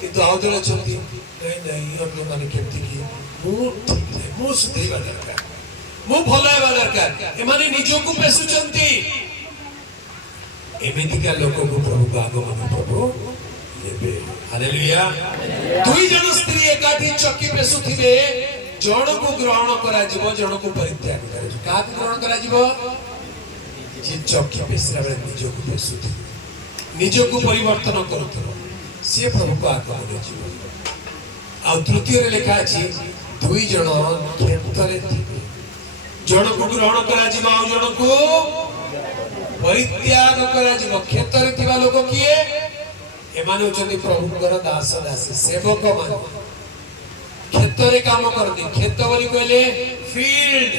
किंतु आउ दळे चंती नहीं नहीं अन्य माने केमती की मु ठीक है मु सुधैबा दरकार मु भलो हेबा दरकार ए माने निज को पेसुचंती एमितिका लोक को प्रभु को आगमन प्रभु लेबे हालेलुया दुई जन स्त्री एकाठी चक्की पेसुथिबे जण को ग्रहण करा जीवो जण को परित्याग करा जीवो का ग्रहण करा जीवो जे चक्की पेसरा बेले निज को पेसुथि निज को परिवर्तन करथरो से प्रभु को आगमन जीवो आ तृतीय रे लिखा अछि दुई जन खेतरे थिबे जण को ग्रहण करा जीवो आ जण को परित्याग करा जीवो खेतरे थिबा लोक किए एमाने होचंदी प्रभुकर दास दासी सेवक मान खेतरे काम करती खेत बोली कहले फील्ड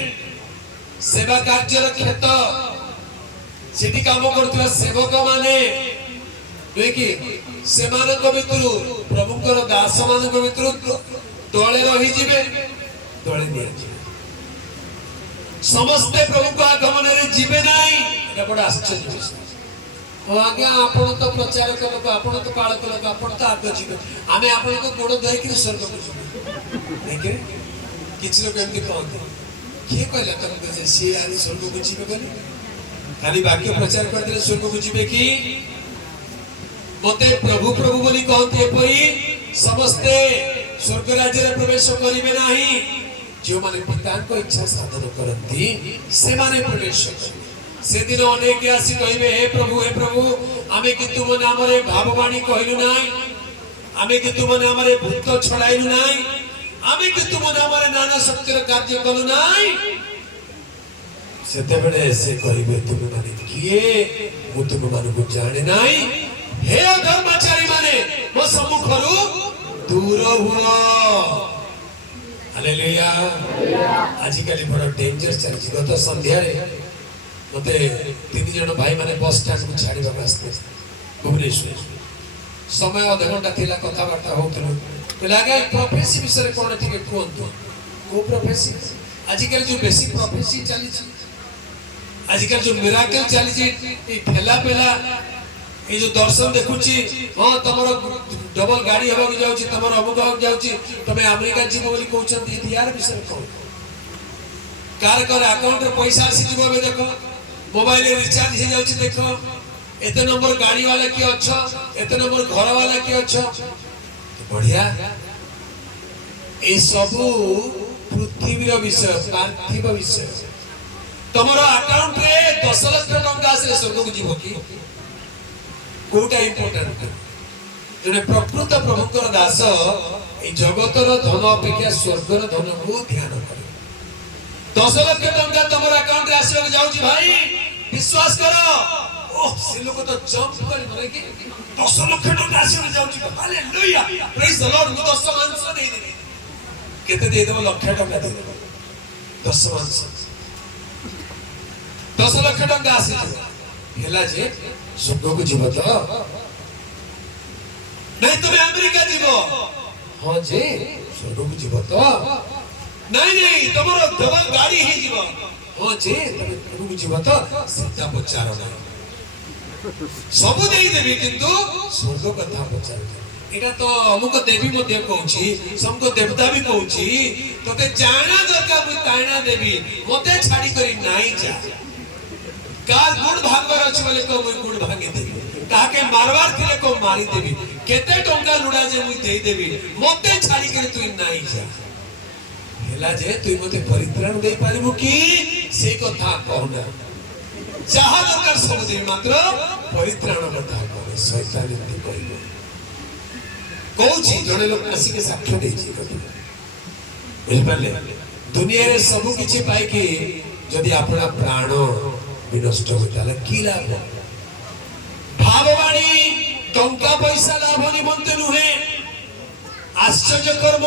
सेवा कार्य खेत सेठी काम करथि सेवक माने देखि सेमानक भितरु प्रभुकर दास मानक भितरु दळे रहि जिवे दळे निया समस्त प्रभु को आगमन रे जिवे नाही एटा बड़ आश्चर्य विषय आज्ञा आपण तो प्रचारक लोक आपण तो पालक लोक आपण तो आग जीवे आमे आपण को गोड़ धई कि स्वर्ग को जीवे देखे किछ लोक एमती कहते के कहला तुमको जे से आदि स्वर्ग को जीवे बोली खाली वाक्य प्रचार कर दिले स्वर्ग को जीवे कि मते प्रभु प्रभु बोली कहते एपरी समस्त स्वर्ग राज्य रे प्रवेश करिवे नाही जो माने पिता को इच्छा साधन करती से माने प्रवेश करिवे से दिन अनेक आसी कहबे हे प्रभु आमे कि तुम नाम रे भाववाणी कहलु नाही आमे कि तुम नाम रे भूत छड़ाइलु नाही आमे कि तुम नाम रे नाना शक्ति रे कार्य कलु नाही सेते बेले से कहबे तुम माने किए मु तुम माने को जाने नाही हे धर्मचारी माने मो सम्मुखरु दूर हुआ हालेलुया आज काली बड़ डेंजर चलछि गत संध्या रे मते तीन जन भाई माने बस स्टैंड को छाड़ीबा आस्ते भुवनेश्वर समय आधा घंटा थिला कथा बार्ता होतलो लागे प्रोफेसी विषय कोन ठीक कोन को प्रोफेसी आज कल जो बेसिक प्रोफेसी चली छी आजकल जो मिराकल चली ठेला पेला ये जो दर्शन देखुची हाँ तुम डबल गाड़ी हवा जाऊँ तुम अमुक हवा जाऊँ तुम अमेरिका जीव बोली कहते यार विषय कौन कार कर अकाउंट रे पैसा आसी जीव देख मोबाइल रिचार्ज हो जाऊँ देख एते नंबर गाड़ी वाला किए अच्छा एते नंबर घर वाला किए अच्छा बढ़िया ये सब पृथ्वी विषय पार्थिव विषय तुम अकाउंट रे 10 लाख टंका आसे स्वर्ग को जीव कि कोटा इंपोर्टेंट जने प्रकृत प्रभुकर दास ए जगतर धन अपेक्षा स्वर्गर धन को ध्यान करे 10 लाख टंका तुम अकाउंट रे आसे जाउची भाई विश्वास करो ओह से लोग तो जंप कर मारे कि 10 लाख टंका आसे जाउची हालेलुया प्रेज द लॉर्ड मु 10 मांस दे दे केते दे देबो लाख टंका दे देबो 10 मांस 10 लाख टंका आसे हेला जे स्वर्ग को जीव तो नहीं तुम्हें अमेरिका जीव हाँ जे स्वर्ग को जीव तो नहीं तुम्हारा डबल गाड़ी ही जीव हाँ जे तुम्हें स्वर्ग को जीव तो सीता पचार नहीं सब दे देवी किंतु स्वर्ग कथा पचार एटा तो अमुक देवी मध्य कहूची समको देवता भी कहूची तोते जाना दरकार मु ताइना देवी मते छाड़ी करी नाही जा काल गुण भागवर अछि बोले को मु गुण भागे देबी काके मारवार थिले को मारी देबी केते टंका लुडा जे मु देई देबी मते छाड़ी करे तू नाही जा हेला जे तू मते परित्राण देई पारिबु की से कथा कहना जहा दरकार सब देबी मात्र परित्राण कथा करे शैतान एति कहलो कहूची जने लोक आसी के साक्ष्य देछि कथा बुझ पाले दुनिया रे सब किछि पाई कि जदि अपना प्राण विनष्ट होता है की लाभ भाववाणी टंका पैसा लाभ निमंते नुहे आश्चर्य कर्म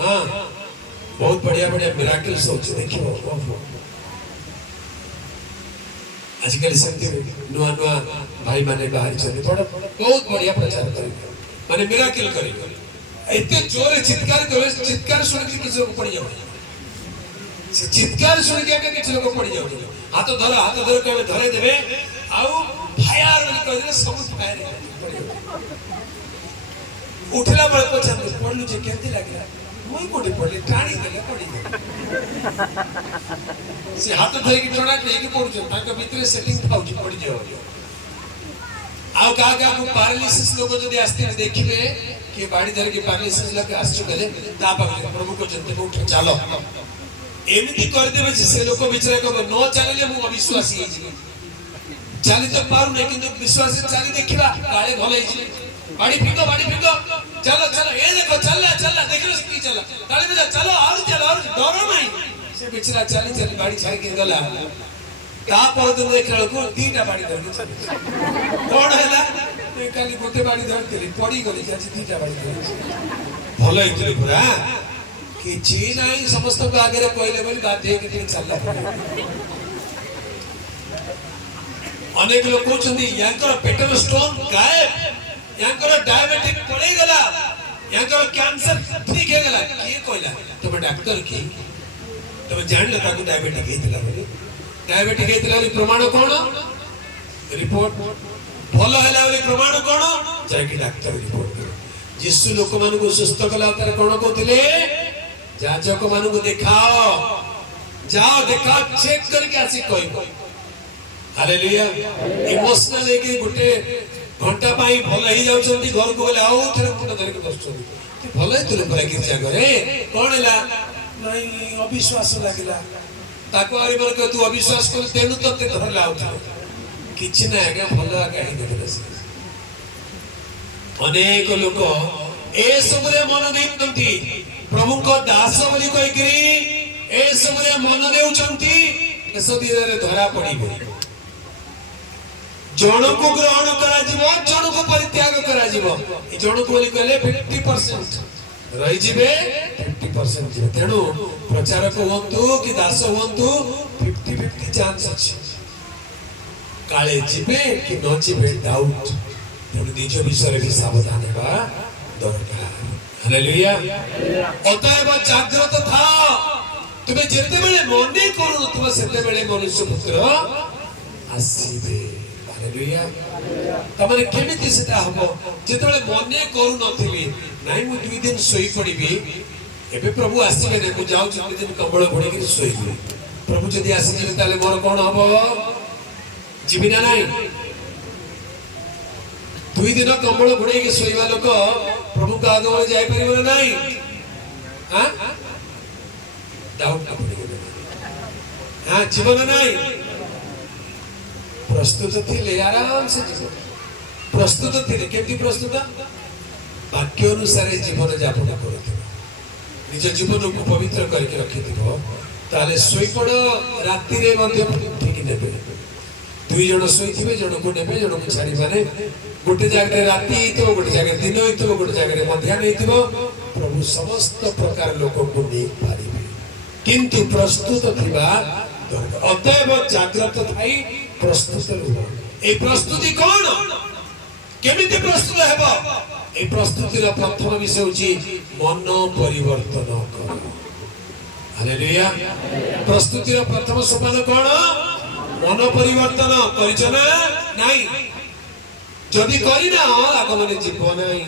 हाँ बहुत बढ़िया बढ़िया मिराकल्स होचे देखियो आजकल संति नुआ नुआ भाई माने बाहर चले बड़ा बहुत बढ़िया प्रचार करे माने मिराकल करे एते जोरे चित्कार करे चित्कार सुन के किसी को पड़ जाओ से चित्कार सुन के किसी लोग पड़ जाओ हाथ धर के धरे देबे आउ फायर बोली कह दे सब फायर उठला बळ पछन पडलु जे केते लागला मोई कोठी पडले टाणी देले पडी से हाथ धरि के टणा के पडु छ ताका भीतर सेटिंग पाउची पडी जाओ आउ का को पैरालिसिस लोग जदी आस्ते देखिबे कि बाडी धर के पैरालिसिस लोग आस्ते गले ता पाबे प्रभु को जंते उठ चलो एमती कर देबे से लोक बिचारे को न चलले मु अविश्वासी हे छी चली तो पारु नै किंतु विश्वास से चली देखिबा काळे भले छी बाडी फिको चलो चलो ए देखो चलला देखलो की चला काळे बजा चलो और डरो नहीं से बिचारा चली बाडी छाड़ के गला ता पर दिन देखला को तीटा बाडी धर के कोन हैला काली गोटे बाडी धरते पड़ी गली जा तीटा बाडी धर भलो इतले पूरा किछि नाही समस्त को आगे कहले बोली बाध्य के चलला अनेक लोग कहउछंदी यांकर पेटल स्टोन गायब यांकर डायबिटिक पड़ी गला यांकर कैंसर ठीक हे गला के कहला तुम डॉक्टर की तुम जान लगा को डायबिटिक हेतला बोली डायबिटिक हेतला प्रमाण कोन रिपोर्ट भलो हैला बोली प्रमाण कोन जाय कि डॉक्टर रिपोर्ट करो जिसु लोक मान को सुस्त कला तार कोन कहतिले जाजक मान को दिखाओ जाओ दिखाओ चेक करके आसी कहबो हालेलुया इमोशनल लेके गुटे घंटा पाई भल ही जाउ छंती घर को गले आउ थरे मुंड धरि के बसछंती भल ही तुले पर गिरजा करे कोन हैला नहीं अविश्वास लागिला ताको आरी बर के तू अविश्वास कर तेनु तते धरला आउ किछि ना आगे भल आगे ही देले अनेक लोक ए सबरे मन देउछंती प्रभु को दास बोली कहि करी ए सबरे मन देउछंती एसो दिरे धरा पड़िबे जण को ग्रहण करा जीवो जण को परित्याग करा जीवो ए जण को बोली कहले 50% रही जीवे 50% जीवे तेनु प्रचारक होंतु कि दास होंतु 50-50 चांस अछि काले जीवे कि न जीवे डाउट तेनु निज विषय भी सावधान हेबा दरकार हालेलुया अतएव जागृत था तुम्हें जिते बेले मने करू तुम सेते बेले मनुष्य पुत्र आसीबे हालेलुया तमरे केमिति सेटा हबो जिते बेले मने करू नथिबी नाही मु 2 दिन सोई पड़ीबी एबे प्रभु आसीबे ने मु जाउ 2 दिन कंबळ घोड़ी के सोईबी प्रभु जदी आसी जिबे ताले मोर कोन हबो जीवी ना नाही 2 दिन कंबळ घोड़ी के सोईबा लोक प्रभु का आगमन जाय परिबो नाही हां डाउट ना पड़े हां जीवन नहीं प्रस्तुत थे आराम से जीवन प्रस्तुत थे केमती प्रस्तुत वाक्य अनुसार जीवन यापन कर निज जीवन को पवित्र करके रखिथिबो ताले सोईपड़ राति रे मध्य ठीक नेबे 2 जण सोईथिबे जण को नेबे जण को छाड़ी माने गोटे जगह राति तो गोटे जगह दिन होइतो गोटे जगह मध्याह्न होइतो प्रभु समस्त प्रकार लोक को नै पारिबे किंतु प्रस्तुत थिबा अतएव जागृत थाई प्रस्तुत रुह ए प्रस्तुति कोन केमिति प्रस्तुत हेबो ए प्रस्तुतिर प्रथम विषय होची मन परिवर्तन कर हालेलुया प्रस्तुतिर प्रथम सोपान कोन मन परिवर्तन करिछ ना नाही जदि करिना आगमन जीवन नाही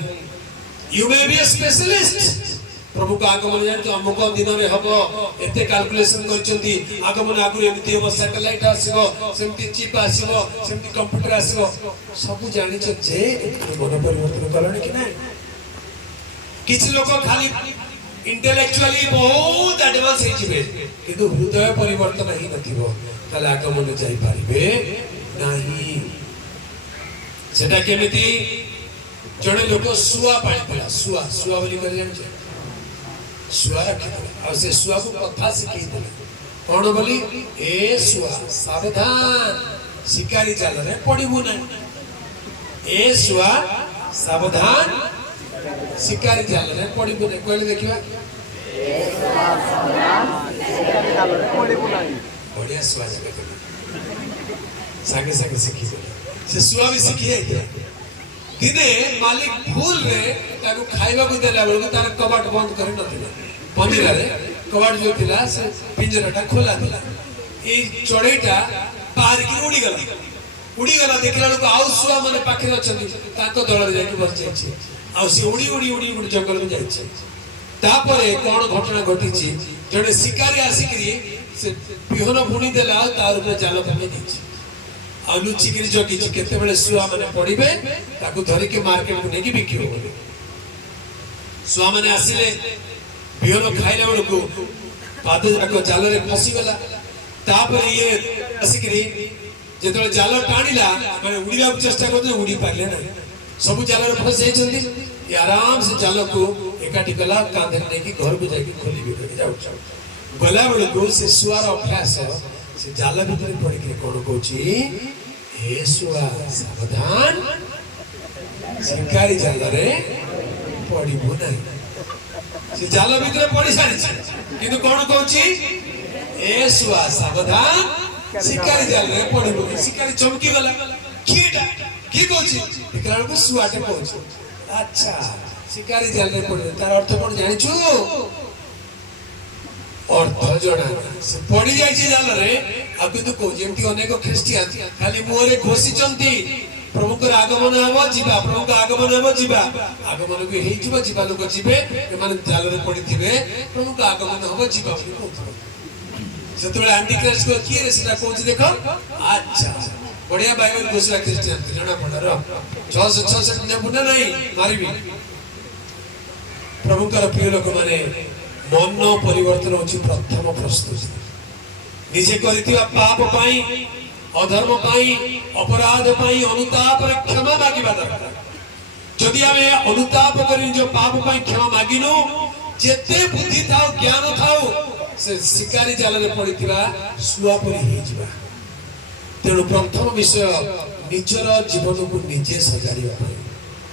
you may be a specialist प्रभु का आगमन जान तो अमुक दिन रे हबो एते कैलकुलेशन करचंती आगमन आगु एमती हो सैटेलाइट आसीबो सेमती चिप आसीबो सेमती कंप्यूटर आसीबो सब जानि छ जे मन परिवर्तन करने कि नाही किछ लोक खाली इंटेलेक्चुअली बहुत एडवांस हे जिवे किंतु हृदय परिवर्तन ही नथिबो ताले आगमन जाई पारिबे नाही सेटा केमिति जणे लोक सुआ पाइतला सुआ सुआ बोली कर जानि छ सुआ रखितला और से सुआ को कथा सिखैतला कोन बोली ए सुआ सावधान शिकारी जाल रे पड़िबु नै ए सुआ सावधान शिकारी जाल रे पड़िबु नै कहले देखिबा ए सुआ सावधान शिकारी जाल रे पड़िबु नै बढ़िया सुआ जगह संगे संगे सिखि से सुआ भी सिखि आइतला दिने मालिक भूल रे ताको खाइबा को देला बेलको तार कबाट बंद करि नथिला पंदिरा रे कबाट जो थिला से पिंजराटा खोला थिला ए चढ़ेटा पार की उड़ी गला देखला लोक आउ सुआ माने पाखे अछंती ताको दळ रे जाकी बस जायछि आ से उड़ी उड़ी उड़ी उड़ी जंगल में जायछि तापरे कोन घटना घटिछि जने शिकारी आसिकरी से बिहन बुणी देला तार ऊपर जाल पके दिछि आ लुचि गिरी जगी केते बेले सुआ माने पड़िबे ताको धरि के मार्केट को नेकी बिकिबो बोले सुआ माने आसिले बिहन खाइला बेलको पाद जाको जाल रे फसी गला तापर ये आसिकरी जेतले जाल टाणीला माने उड़ीला चेष्टा करते उड़ी पारले ना सब जाल रे फस जाइछंती ये आराम से जाल को एकाटी गला कांधे नेकी घर को जाके खोली भी जाउ गला बेलको से सुआर अभ्यास से जाल भीतर पड़ के कोन कोची हे सुआ सावधान शिकारी जाल रे पड़िबो नै से जाल भीतर पड़ी सारी किंतु कोन कोची ए सुआ सावधान शिकारी जाल रे पड़िबो शिकारी चमकी गला कीटा की कोची एकरा को सुआटे कोची अच्छा शिकारी जाल रे पड़े तार अर्थ कोन जानि छु अर्थ जणा से पड़ी जाय छी जाल रे आ किंतु को जेमती अनेक ख्रिस्टियन खाली मोरे घोषि चंती प्रभु को आगमन हबो जीवा प्रभु को आगमन हबो जीवा आगमन भी हेइ जीवा जीवा लोक जीवे ए माने जाल रे पड़ी थिबे प्रभु को आगमन हबो जीवा बोली कहथबो सेतबे एंटी क्राइस्ट को की रे सेटा कोछि देखो अच्छा बढ़िया बाइबल घोषला ख्रिस्टियन जणा पडर 666 ने बुना नहीं मारिबी प्रभु का प्रिय लोक माने मन परिवर्तन होची प्रथम प्रस्तुति निजे करितिबा पाप पाई अधर्म पाई अपराध पाई अनुताप रे क्षमा मागिबा दरकार जदि आमे अनुताप करी जो पाप पाई क्षमा मागिनो जेते बुद्धि थाओ ज्ञान थाओ से शिकारी जाल रे पड़ितिबा सुआ परि हे जिबा तेणु प्रथम विषय निजर जीवन को निजे सजाड़िबा पड़े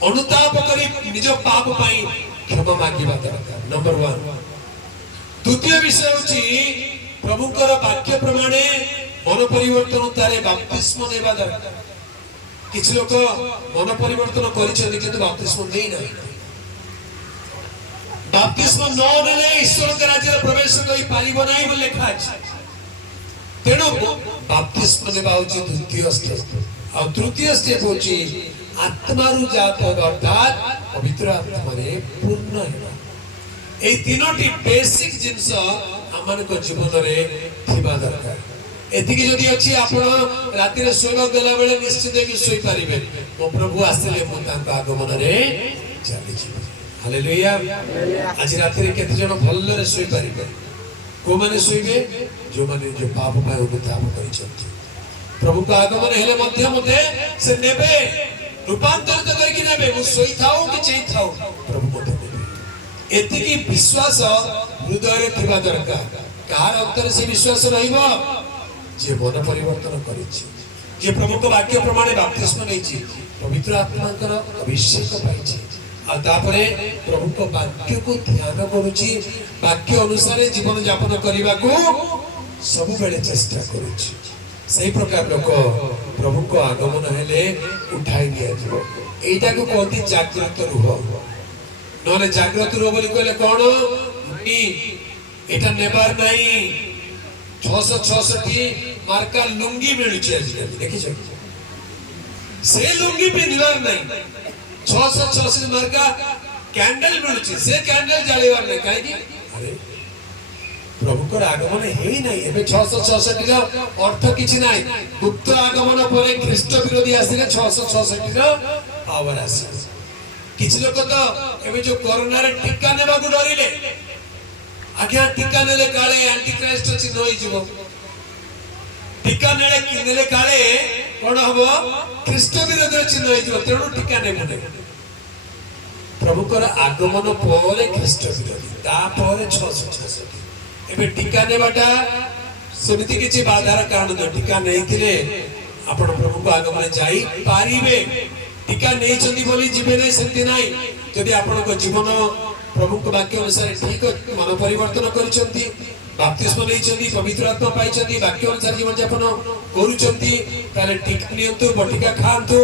अनुताप करी निज पाप पाई क्षमा मागिबा दरकार नंबर 1 द्वितीय विषय होची प्रभुकर वाक्य प्रमाणे मन परिवर्तन तारे बपतिस्म नेबा दरकार किछ लोक मन परिवर्तन करिसेन किंतु बपतिस्म देई नै बाप्तिस्म न नेले ईश्वर के राज्य प्रवेश करि पारिबो नाही बोली लिखा अछि तेणु बाप्तिस्म नेबा होछि द्वितीय स्टेप आ तृतीय स्टेप होछि आत्मारु जात अर्थात पवित्र आत्मा रे पूर्ण हेबा ए तीनोटी बेसिक जिंस हमन को जीवन रे थिबा दरकार एतिकी जदि अछि आपण राति रे सोइबा देला बेले निश्चित कि सोइ पारिबे मो प्रभु आसले मो तांका आगमन रे चली छी हालेलुया आज राति रे केते जण भल्ल रे सोइ पारिबे को माने सोइबे जो माने जो पाप पाए अनुताप करिसथि प्रभु का आगमन हेले मध्य मध्य से नेबे रूपांतरित करके नेबे मु सोइ थाउ कि चई थाउ प्रभु मते नेबे एतिकी विश्वास हृदय रे थिबा दरकार कार अंतर से विश्वास रहिबो जे मन परिवर्तन करिछि जे प्रभु को वाक्य प्रमाणे बपतिस्म लेछि पवित्र आत्मा कर अभिषेक पाइछि आ तापरे प्रभु को वाक्य को ध्यान करूछि वाक्य अनुसार जीवन यापन करबा को सब बेले चेष्टा करूछि सही प्रकार लोक प्रभु को आगमन हेले उठाई दिया जिवो एटा को कहती जागृत रुह नले जागृत रुह बोली कहले कोन एटा नेबार नहीं 666 मार्का लुंगी मिलुछि आजकल देखिछ से लुंगी पिनिवार नहीं 666 मार्का कैंडल मिलुछि से कैंडल जालिवार नहीं काहे कि अरे प्रभु को आगमन हेई नहीं एबे 666 रो अर्थ किछि नाही गुप्त आगमन परे ख्रीष्ट विरोधी आसीले 666 रो पावर आसी किछि लोक तो एबे जो कोरोना रे टीका नेबा को डरिले आज्ञा टीका नेले काले एंटी क्राइस्ट चिन्ह होई जीवो टीका नेले काले कोन हबो ख्रीष्ट विरोधी चिन्ह होई जीवो तेणु टीका नेबो नै प्रभु को आगमन परे ख्रीष्ट विरोधी ता परे 666 एबे टीका नेबाटा समिति किछि बाधार कारण न टीका नैथिले आपण प्रभु को आगमन जाई पारिबे टीका नै चंदी बोली जिबे नै सेंति नै जदि आपण को जीवन प्रभु को वाक्य अनुसार ठीक मन परिवर्तन करिसंती बपतिस्म लेइसंती पवित्र आत्मा पाइसंती वाक्य अनुसार जीवन यापन करूसंती ताले टीका नियंतु बटिका खांतु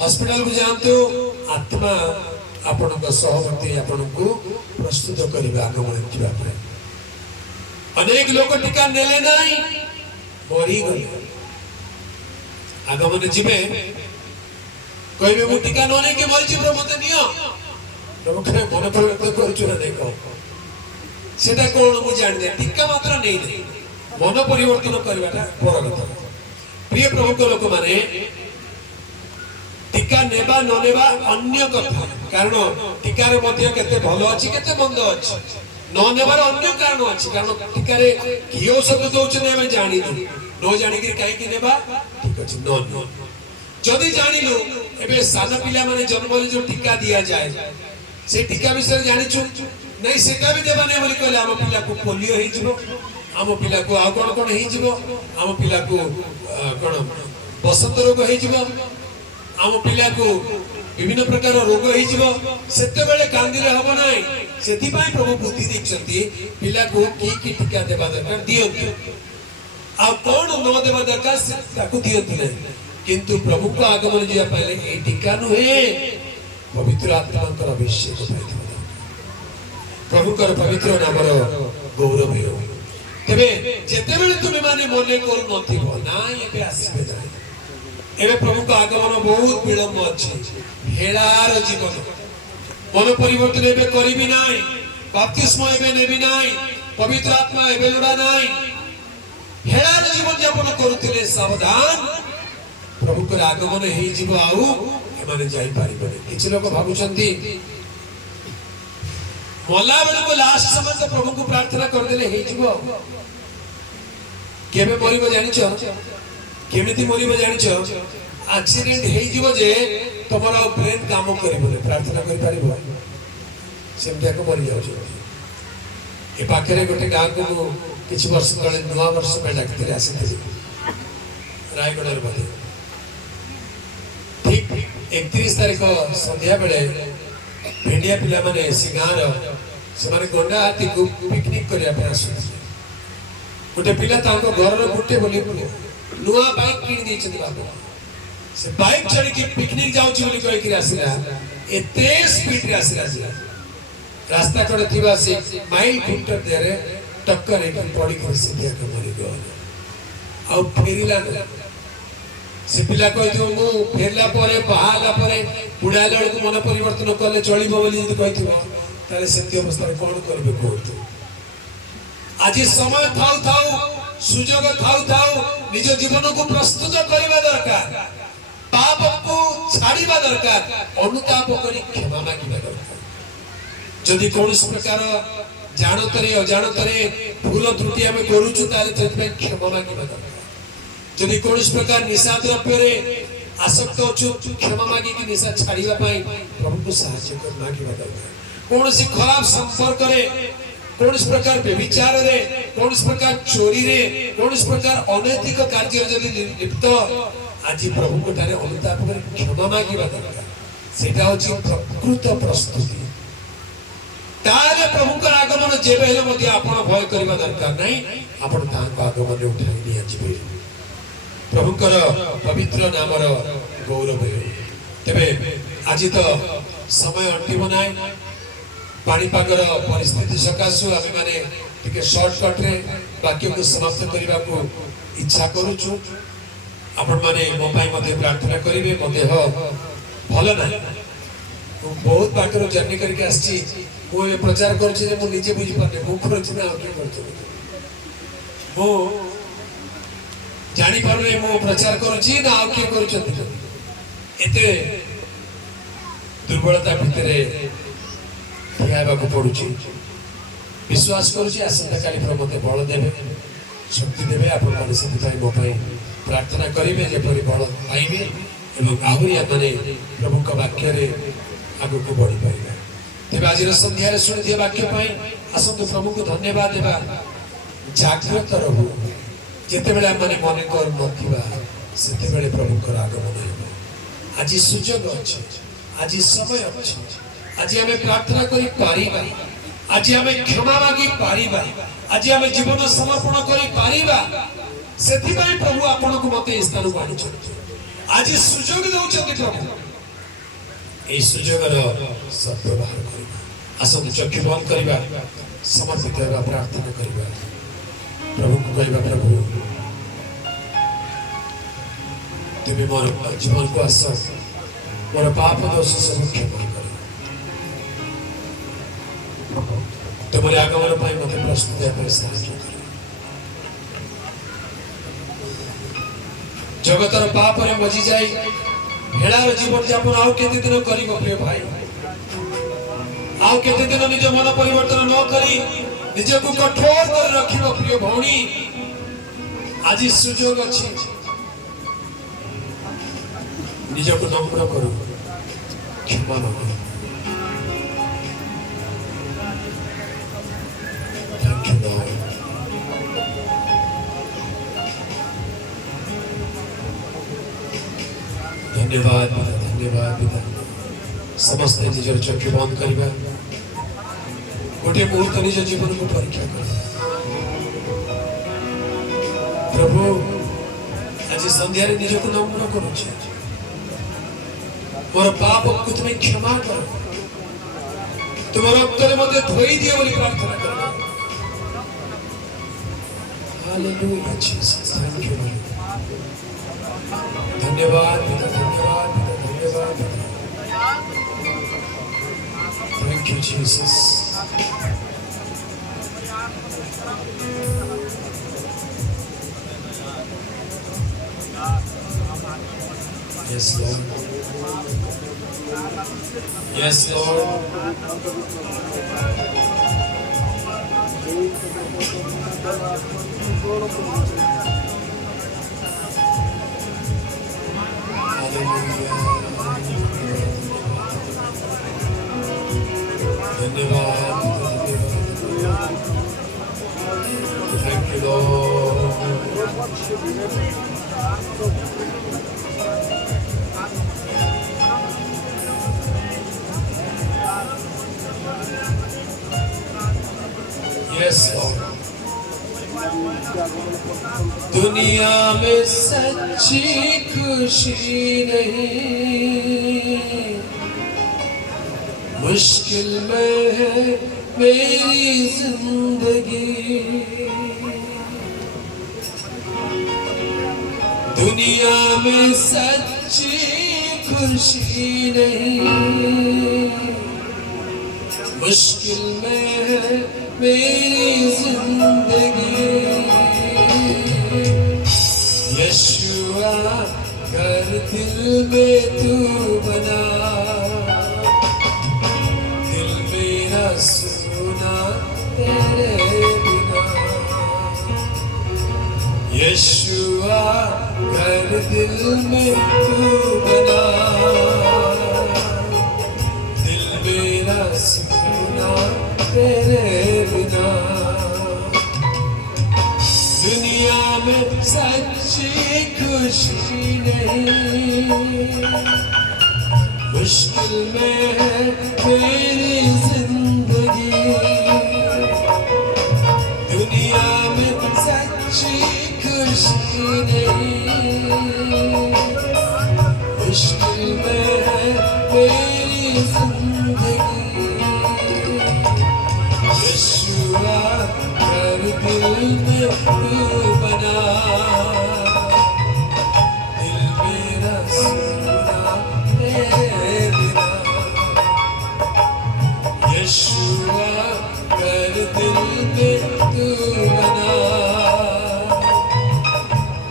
हॉस्पिटल को जांतु आत्मा आपण को सहवर्ती आपण को प्रस्तुत करबा आगमन किबा परे अनेक लोक टीका नेले नाही मरी गले आगमन जिबे कहबे मु टीका न नै के मरि छी प्रभु मते नियो प्रभु के मन परिवर्तन करछु ना देखो सेटा कोन मु जान दे टीका मात्र नै नै मन परिवर्तन करबाटा बड़ कथा प्रिय प्रभु को लोक माने टीका नेबा न नेबा अन्य कथा कारण टीका रे मध्य केते भलो अछि केते मंद अछि न नेबार अन्य कारण अछि कारण टीका रे की औषध दोछ नै हम जानि न जानि कि काई कि नेबा ठीक अछि न जदि जानिलु एबे सान पिला माने जन्म ले जो टीका दिया जाए से टीका विषय जानि छु नै सेटा भी देबा नै बोली कहले हम पिला को पोलियो हे जिवो हम पिला को आ कोन हे जिवो हम पिला को कोन बसंत रोग हे जिवो हम पिला को विभिन्न प्रकार रोग हे जिवो सेते बेले कांदिले हबो नै सेति पई प्रभु बुद्धि दिछंती पिला को की टीका देबा दरकार दियंती आ कोन न देबा दरकार ताकू दियंती नै किंतु प्रभु को आगमन जिया पहले ए टीका नु हे पवित्र आत्मा कर अभिषेक पाइथि प्रभु कर पवित्र नामर गौरव हो तबे जेते बेले तुमे माने मने करू नथिबो ना एबे आसीबे जाय एबे प्रभु को आगमन बहुत विलंब अछि हेलार जीवन मन परिवर्तन एबे करिबि नाही बपतिस्म एबे नेबि नाही पवित्र आत्मा एबे लुडा नाही हेलार जीवन यापन करूतिले सावधान प्रभु को आगमन हे जीव आउ एमाने जाई पारिबने किछ लोक भाबुचंती मला बेले को लास्ट समय तो प्रभु को प्रार्थना कर देले हे जीव केबे मरिबो जानिछो केमिति मरिबो जानिछो एक्सीडेंट हे जीव जे तमरा ब्रेन काम करिबो प्रार्थना करि पारिबो सेमते को मरि जाउ छो ए पाखरे गोटे गां को किछ वर्ष तळे नवा वर्ष पे डाक्टर आसीथिले रायगढ़ रे ठीक 31 तारीख संध्या बेले भेंडिया पिला माने सिंगार से माने गोंडा हाथी को पिकनिक करिया पे आसु गोटे पिला ताको घर रो गुटे बोली नुआ बाइक किन दै छथि बाबू से बाइक चढ़ी के पिकनिक जाउ छी बोली कहि के आसिला एते स्पीड रे आसिला जी रास्ता कड़े थिबा से माइल खुंटर देरे टक्कर एक पड़ी कर सीधा के मरी गयो आ फेरिला से पिला कहि दियो मु फेरला परे बहाला परे बुढ़ा लड़ को मन परिवर्तन करले चलिबो बोली जदी कहिथिबो ताले सेती अवस्था रे कोन करबे कोत आज समय थाउ थाउ सुजोग थाउ थाउ निज जीवन को प्रस्तुत करबा दरकार पाप को छाड़ीबा दरकार अनुताप करी क्षमा मांगिबा दरकार जदि कौन प्रकार जानतरे अजानतरे भूल त्रुटि आम करूचु ताले क्षमा मांगिबा दरकार जदि कौन प्रकार निशा द्रव्य रे आसक्त अछु क्षमा मांगी कि निशा छाड़ीबा पई प्रभु को सहायता कर मांगिबा दरकार कौन सी खराब संपर्क रे कौन प्रकार व्यभिचार रे कौन प्रकार चोरी रे कौन प्रकार अनैतिक कार्य जदि लिप्त आज प्रभु को तारे अनुताप कर क्षमा मांगिबा दरकार सेटा होची प्रकृत प्रस्तुति ताले प्रभु का आगमन जेबे हेले मध्ये आपण भय करबा दरकार नहीं आपण तांको आगमन उठाई नि आजिबे प्रभु कर पवित्र नामर गौरव हो तबे आज तो समय अंतिम नाय पाणीपागर परिस्थिति सकाशु आमे माने टिके शॉर्टकट रे वाक्य को समाप्त करबा को इच्छा करूछु आपण माने मो पाई मध्ये प्रार्थना करिवे मो देह भलो ना बहुत बाटर जर्नी करके आछि को प्रचार करछि जे मो निजे बुझी पाने मो करछि ना के करछि मो जानि पारे मो प्रचार करछि ना आ के करछि एते दुर्बलता भितरे ठियाबा को पड़ुछि विश्वास करूछि आसंता काली प्रभु मते बल देबे शक्ति देबे आपण माने सति भाई मो भाई प्रार्थना करिवे जे परि बल पाइबे एवं आहुरी माने प्रभु का वाक्य रे आगु को बढ़ी पाइबे तेबे आज संध्या रे सुनि दिया वाक्य पाई आसंत प्रभु को धन्यवाद देबा जागृत रहू जेते बेले माने मने कर नथिबा सेते बेले प्रभु का आगमन हेबो आज सुजोग अछि आज समय अछि आज हमें प्रार्थना करी पारिबा आज हमें क्षमा मांगी पारिबा आज हमें जीवन समर्पण करी पारिबा सेति भाई प्रभु आपन को मते स्थान को आनि छथि आज सुजोग दउछथि प्रभु ए सुजोग रो सद्व्यवहार करिबा आसन चक्षु बंद करिबा समर्पित होगा प्रार्थना करिबा प्रभु को कहबा प्रभु तुम मोर जीवन को आस मोर पाप दोष सब क्षमा तुम्हारे आगमन पाई मते प्रस्तुत है साहाय्य कर जगतर पाप रे मजी जाई हेलार जीवन यापन आउ केते दिन करिबो प्रिय भाई आउ केते दिन निज मन परिवर्तन न करी निज को कठोर कर रखिबो प्रिय भौणी आज सुजोग अछि निज को नम्र करू क्षमा मांगो धन्यवाद धन्यवाद पिता समस्त निजर चक्षु बंद करिबा गोटे मुहूर्त निज जीवन को परीक्षा कर प्रभु आज संध्या रे निज को नम्र करूछि मोर पाप को तुम क्षमा कर तुम रक्त रे मते धोई दियो बोली प्रार्थना कर हालेलुया जीसस थैंक यू धन्यवाद पिता धन्यवाद पिता धन्यवाद thank you Jesus yes lord Thank you, Lord. Yes, Lord. दुनिया में सच्ची खुशी नहीं मुश्किल में है मेरी जिंदगी, दुनिया में सच्ची खुशी नहीं, मुश्किल में है मेरी जिंदगी। यशुआ कर दिल में तू बना, दिल मेरा सुना तेरे बिना। यशुआ कर दिल में तू बना, दिल मेरा सुना तेरे बिना। दुनिया में सच्ची खुशी नहीं, मुश्किल में है मेरी जिंदगी, दुनिया में सच्ची खुशी नहीं, मुश्किल में है मेरी जिंदगी। यशुआ कर दिल में तू बना, दिल मेरा सुना तेरे बिना। यशुआ कर दिल में तू बना,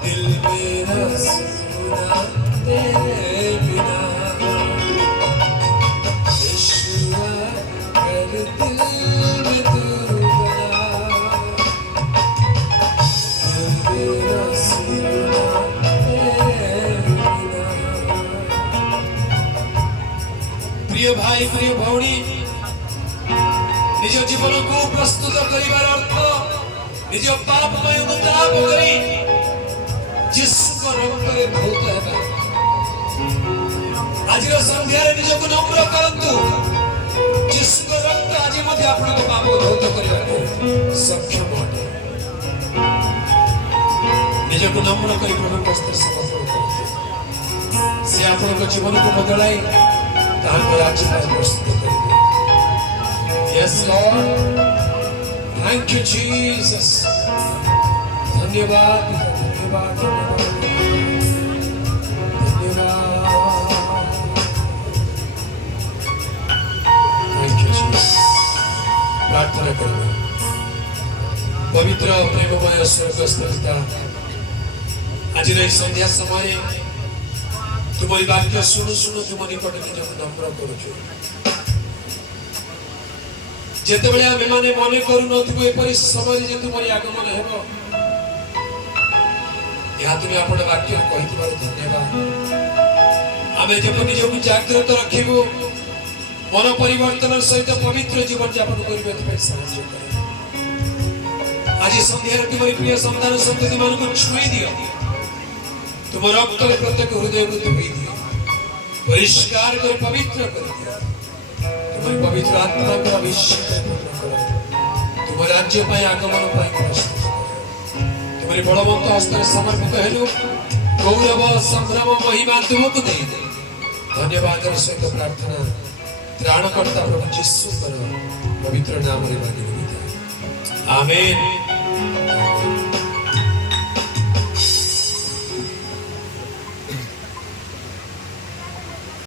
दिल मेरा सुना तेरे बिना। यशुआ कर दिल में तू बना, दिल मेरा सुना तेरे बिना। प्रिय भाई प्रिय भौणी, निज जीवन को प्रस्तुत करिवार अर्थ निज पापमय अनुताप करी यीशु रक्तरे धौत हेबा। आज संध्या निज को नम्र करंतु, यीशु रक्त आज मध्य आपन पाप धौत करिवा सक्षम अटे। निज को नम्र करी प्रभु को समर्पण करते से आपन जीवन को बदलाई तांको राज्य पर प्रस्तुत करिवे। Yes, Lord. Thank you, Jesus. धन्यवाद, धन्यवाद, धन्यवाद। Thank you, Jesus. प्रार्थना करें। पवित्र प्रेममय स्वर्गस्थ पिता, आज रे संध्या समय तुम्हारी वाक्य सुनु सुनु तुम निकट निजक नम्र करुछु। जेतेबेले आमे माने मने करू नथिबो एपरि समय जे तुमरी आगमन हेबो, या तुम आपण वाक्य कहिथिबार धन्यवाद। आमे जेपरि निजକୁ जागृत रखिबो, मन परिवर्तन सहित पवित्र जीवन यापन करिबे एतपै साहाय्य करे। आज संध्यार तुमरी प्रिय संतान संतति मानको छुई दियो, तुम रक्तरे प्रत्येक हृदय को धोई दियो, परिष्कार कर पवित्र कर दियो। तुम्हारी पवित्र आत्मा का अभिषेक करो, तुम राज्य पाए आगमन पाए प्रस्तुत करो। तुम्हारी बलवंत हस्त समर्पित हेलु, गौरव संभ्रम महिमा तुमको दे दे। धन्यवाद सहित प्रार्थना त्राणकर्ता प्रभु यीशु पवित्र नाम रे मांगी। आमेन।